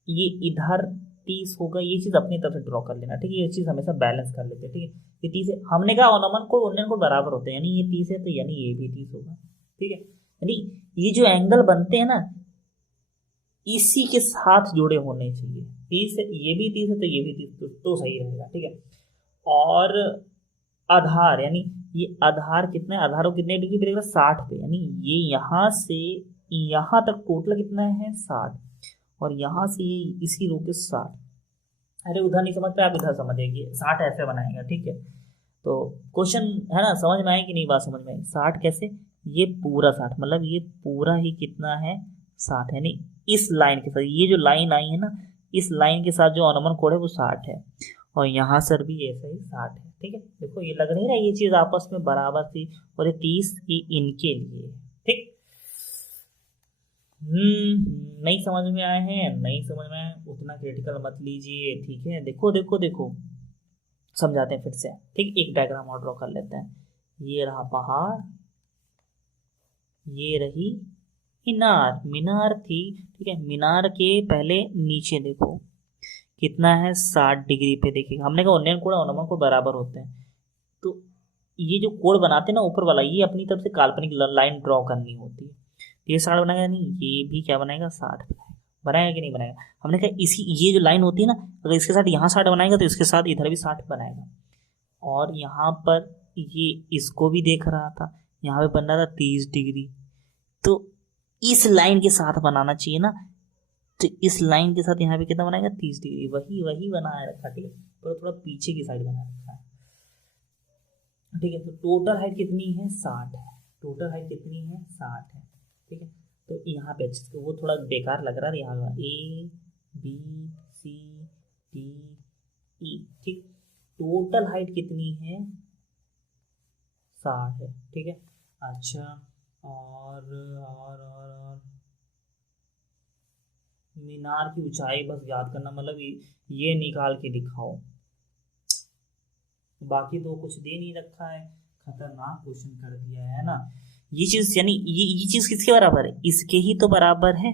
ये इधर 30 होगा, ये चीज अपनी तरफ से ड्रॉ कर लेना, ठीक है। ये चीज हमेशा बैलेंस कर लेते हैं, ठीक है। ये 30 है, हमने कहा अवनमन कोण उन्नयन कोण बराबर होते हैं, यानी ये 30 है तो यानी ये भी 30 होगा, ठीक है। यानी ये जो एंगल बनते हैं ना, इसी के साथ जुड़े होने चाहिए, 30 है ये भी 30 है तो ये भी 30, तो सही रहेगा, ठीक है। और आधार, यानी ये आधार कितना है, आधार को कितने डिग्री पे रहेगा, 60 पे, यानी ये यहाँ से यहाँ तक टोटल कितना है, 60, और यहाँ से ये इसी रो के 60। अरे उधर नहीं समझ पाए, आप इधर समझेंगे, 60 ऐसे बनाएगा, ठीक है। तो क्वेश्चन है ना, समझ में आए कि नहीं, बात समझ में आई, 60 कैसे, ये पूरा 60 मतलब ये पूरा ही कितना है, 60, यानी इस लाइन के साथ, ये जो लाइन आई है ना, इस लाइन के साथ जो अवनमन कोण है वो 60 है, और यहाँ सर भी ऐसा ही 60 है, ठीक है। देखो ये लग नहीं रहा है, ये चीज आपस में बराबर थी, और ये 30 ही इनके लिए, ठीक। नहीं समझ में आए हैं, नहीं समझ में आए उतना क्रिटिकल मत लीजिए, ठीक है। देखो देखो देखो, समझाते हैं फिर से, ठीक। एक डायग्राम और ड्रॉ कर लेते हैं। ये रहा पहाड़, ये रही मीनार, मीनार थी, ठीक है। मीनार के पहले नीचे देखो कितना है, 60 डिग्री पे देखिएगा, हमने कहा उन्नयन कोण अवनमन कोण बराबर होते हैं, तो ये जो कोण बनाते हैं ना ऊपर वाला, ये अपनी तरफ से काल्पनिक लाइन ड्रॉ करनी होती है। ये 60 बनाएगा, नहीं ये भी क्या बनाएगा, 60 बनाएगा, बनाएगा कि नहीं बनाएगा। हमने कहा इसी, ये जो लाइन होती है ना, अगर इसके साथ यहाँ 60 बनाएगा तो इसके साथ इधर भी 60 बनाएगा, और यहाँ पर ये इसको भी देख रहा था, यहाँ पे बन रहा था 30 डिग्री, तो इस लाइन के साथ बनाना चाहिए ना, तो इस लाइन के साथ यहाँ पे कितना बनाएगा, 30 डिग्री, वही वही बनाया रखा, ठीक है। थोड़ा थोड़ा पीछे की साइड बना रखा है, ठीक है। तो टोटल हाइट कितनी है, 60 है, टोटल हाइट कितनी है, 60 है, ठीक है। तो यहाँ पे अच्छे, तो वो थोड़ा बेकार लग रहा है, यहाँ A B C D E, ठीक। टोटल हाइट कितनी है, 60 है, ठीक है। अच्छा, और मीनार की ऊंचाई बस याद करना, मतलब ये निकाल के दिखाओ, बाकी तो कुछ दे नहीं रखा है, खतरनाक क्वेश्चन कर दिया है ना। ये चीज यानी ये चीज किसके बराबर है, इसके ही तो बराबर है।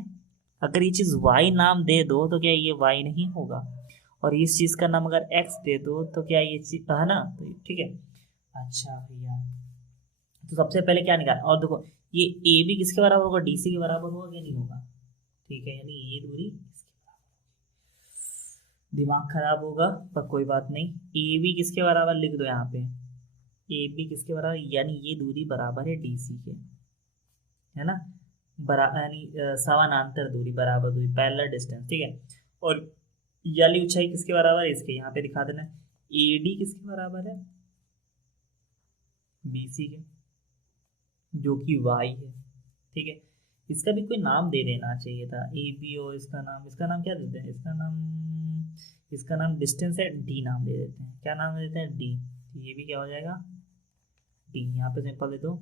अगर ये चीज y नाम दे दो तो क्या ये y नहीं होगा, और इस चीज का नाम अगर x दे दो तो क्या ये चीज है ना, तो ठीक है। अच्छा भैया, तो सबसे पहले क्या निकाल, और देखो ये ए बी किसके बराबर होगा, डी सी के बराबर होगा कि नहीं होगा, ठीक है। यानी ये दूरी, दिमाग खराब होगा पर कोई बात नहीं, ए बी किसके बराबर लिख दो यहाँ पे, ए बी किसके बराबर, यानी ये दूरी बराबर है डी सी के, है ना, यानी समानांतर दूरी, बराबर दूरी, पैरेलल डिस्टेंस, ठीक है। और ये वाली ऊंचाई किसके बराबर है, इसके यहाँ पे दिखा देना, AD किसके बराबर है, BC के, जो कि Y है, ठीक है। इसका भी कोई नाम दे देना चाहिए था, ABO, इसका नाम क्या देते हैं, इसका नाम डिस्टेंस है, D नाम दे देते हैं, क्या नाम देते हैं, D। तो ये भी क्या हो जाएगा, D, यहाँ पे सिंपल दे दो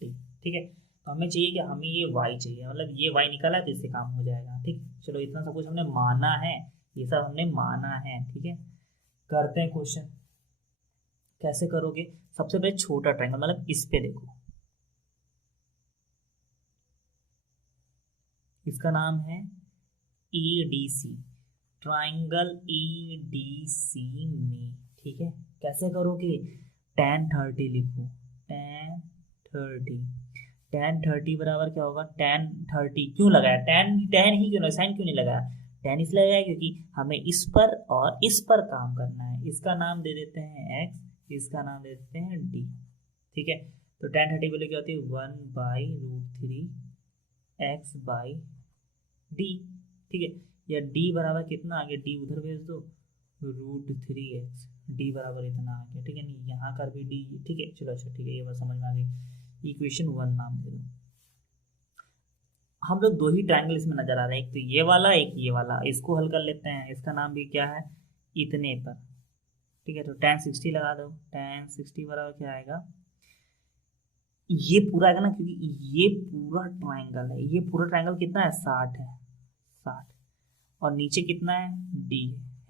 D, ठीक है। तो हमें चाहिए कि हमें ये Y चाहिए, मतलब ये Y निकाला है तो इससे काम हो जाएगा, ठीक। चलो इतना सब कुछ हमने माना है, ये सब हमने माना है, ठीक है। करते हैं क्वेश्चन। कैसे करोगे, सबसे पहले छोटा ट्रायंगल, मतलब इस पे देखो, इसका नाम है EDC, ट्राइंगल EDC में, ठीक है। कैसे करोगे, tan 30 लिखो, tan 30, tan 30 बराबर क्या होगा, tan 30 क्यों लगाया, tan ही क्यों ना, साइन क्यों नहीं लगाया, tan इसलिए लगाया क्योंकि हमें इस पर और इस पर काम करना है। इसका नाम दे देते हैं x, इसका नाम दे देते हैं d, ठीक है। तो tan 30 बोले क्या होती है, 1/√3 x बाई d, ठीक है। या d बराबर कितना आ गया, d उधर भेज दो, √3x, d बराबर इतना आ गया, ठीक है। नहीं यहाँ कर भी d, ठीक है। चलो अच्छा ठीक है, ये बात समझ में आ गई। इक्वेशन 1 नाम दे दो। हम लोग दो ही ट्रायंगल इसमें नजर आ रहे हैं, एक तो ये वाला, एक ये वाला, इसको हल कर लेते हैं। इसका नाम भी क्या है, इतने पर, ठीक है। तो tan 60 लगा दो, tan 60 बराबर क्या आएगा, ये पूरा आएगा ना, क्योंकि ये पूरा ट्रायंगल है, ये पूरा ट्रायंगल कितना है, 60 है, 60, और नीचे कितना है, d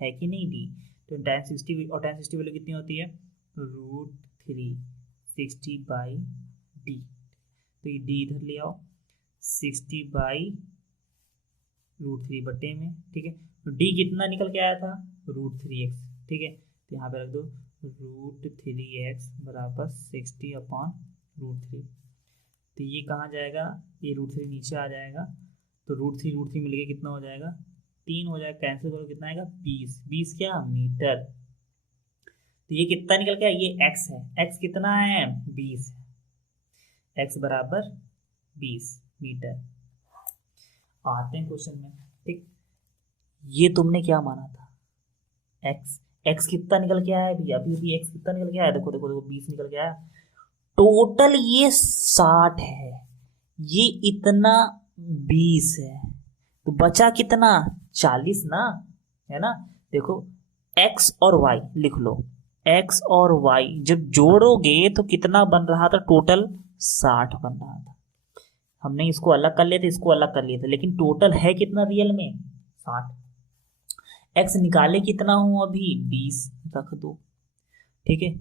है कि नहीं, d। तो tan 60, और tan 60 वैल्यू कितनी होती है, √3 60/d, तो ये d इधर ले आओ, 60/√3 बटे में, ठीक है। तो d कितना निकल के आया था, √3x, ठीक है। तो यहाँ पे रख दो, √3x बराबर 60/√3। तो ये कहाँ जाएगा, ये √3 नीचे आ जाएगा, तो √3 मिलके कितना हो जाएगा, 3 हो जाएगा, कैंसिल करो कितना आएगा, 20 क्या मीटर। तो ये कितना निकल गया, ये x है, x कितना है, 20 है, x बराबर 20 मीटर। आते हैं क्वेश्चन में, ठीक। ये तुमने क्या माना था, x कितना निकल के आया है भैया, अभी x कितना निकल के आया, देखो देखो देखो 20 निकल के आया। टोटल ये 60 है, ये इतना 20 है, तो बचा कितना, 40 ना, है ना। देखो x और y लिख लो, x और y जब जोड़ोगे तो कितना बन रहा था, टोटल 60 बन रहा था। हमने इसको अलग कर लिए थे, इसको अलग कर लिए थे, लेकिन टोटल है कितना रियल में, 60। x निकाले कितना हूं अभी, 20 रख दो, ठीक है।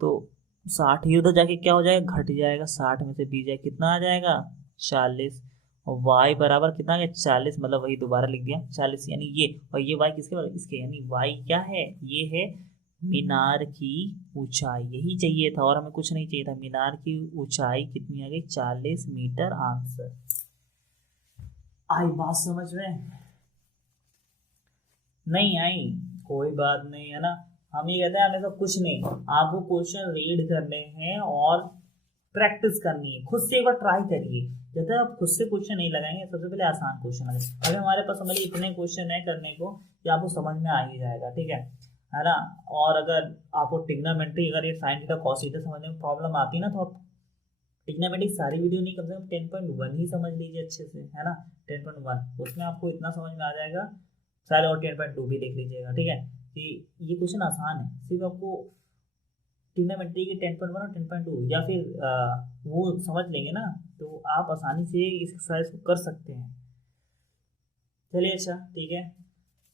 तो 60 ये उधर जाके क्या हो जाएगा, घट जाएगा, 60 में से 20 जाए कितना आ जाएगा, 40, और y बराबर कितना आ गया, 40, मतलब वही दोबारा लिख दिया 40, यानी ये, और ये y किसके बराबर, इसके, यानी y क्या है, ये है मीनार की ऊंचाई, यही चाहिए था और हमें कुछ नहीं चाहिए था। मीनार की ऊंचाई कितनी आ गई, 40 मीटर। आंसर आई बात समझ में, नहीं आई, कोई बात नहीं, है ना। हम ये कहते हैं हमें तो कुछ नहीं, आपको क्वेश्चन रीड करने हैं और प्रैक्टिस करनी है, खुद से एक बार ट्राई करिए। जब तक आप खुद से क्वेश्चन नहीं लगाएंगे, सबसे पहले आसान क्वेश्चन लगाए। अभी हमारे पास समझ लीजिए इतने क्वेश्चन है करने को कि आपको समझ में आ ही जाएगा, ठीक है ना। और अगर आपको ट्रिग्नोमेट्री, अगर ये साइन थीटा कॉस थीटा समझने में प्रॉब्लम आती है ना, तो आप ट्रिग्नोमेट्री सारी वीडियो नहीं, कम से कम 10.1 ही समझ लीजिए अच्छे से, है ना। 10.1 उसमें आपको इतना समझ में आ जाएगा, सारे, और 10.2 भी देख लीजिएगा, ठीक है। कि ये क्वेश्चन आसान है, सिर्फ आपको ट्रिग्नोमेट्री के 10.1 और 10.2 या फिर वो समझ लेंगे ना, तो आप आसानी से इस एक्सरसाइज को कर सकते हैं। चलिए अच्छा ठीक है,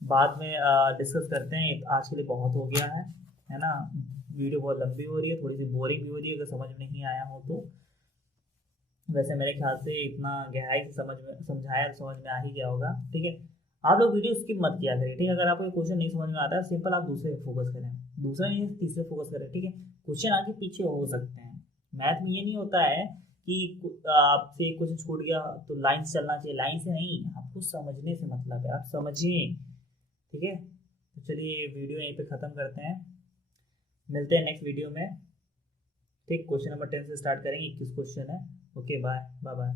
बाद में डिस्कस करते हैं, आज के लिए बहुत हो गया है ना। वीडियो बहुत लंबी हो रही है, थोड़ी सी बोरिंग भी हो रही है, अगर समझ में नहीं आया हो तो। वैसे मेरे ख्याल से इतना गहराई से समझाया तो समझ में आ ही गया होगा, ठीक है। आप लोग वीडियो स्किप मत किया करें, ठीक है। अगर आपको क्वेश्चन नहीं समझ में आता है, सिंपल आप दूसरे पे फोकस करें, दूसरा नहीं तीसरे फोकस करें, ठीक है। क्वेश्चन आगे पीछे हो सकते हैं, मैथ में ये नहीं होता है कि आपसे क्वेश्चन छूट गया तो लाइन से चलना चाहिए, लाइन से नहीं, आपको समझने से मतलब है, आप समझिए, ठीक है। तो चलिए वीडियो यहीं पे ख़त्म करते हैं, मिलते हैं नेक्स्ट वीडियो में, ठीक। क्वेश्चन नंबर 10 से स्टार्ट करेंगे, 21 क्वेश्चन है। Okay bye bye bye.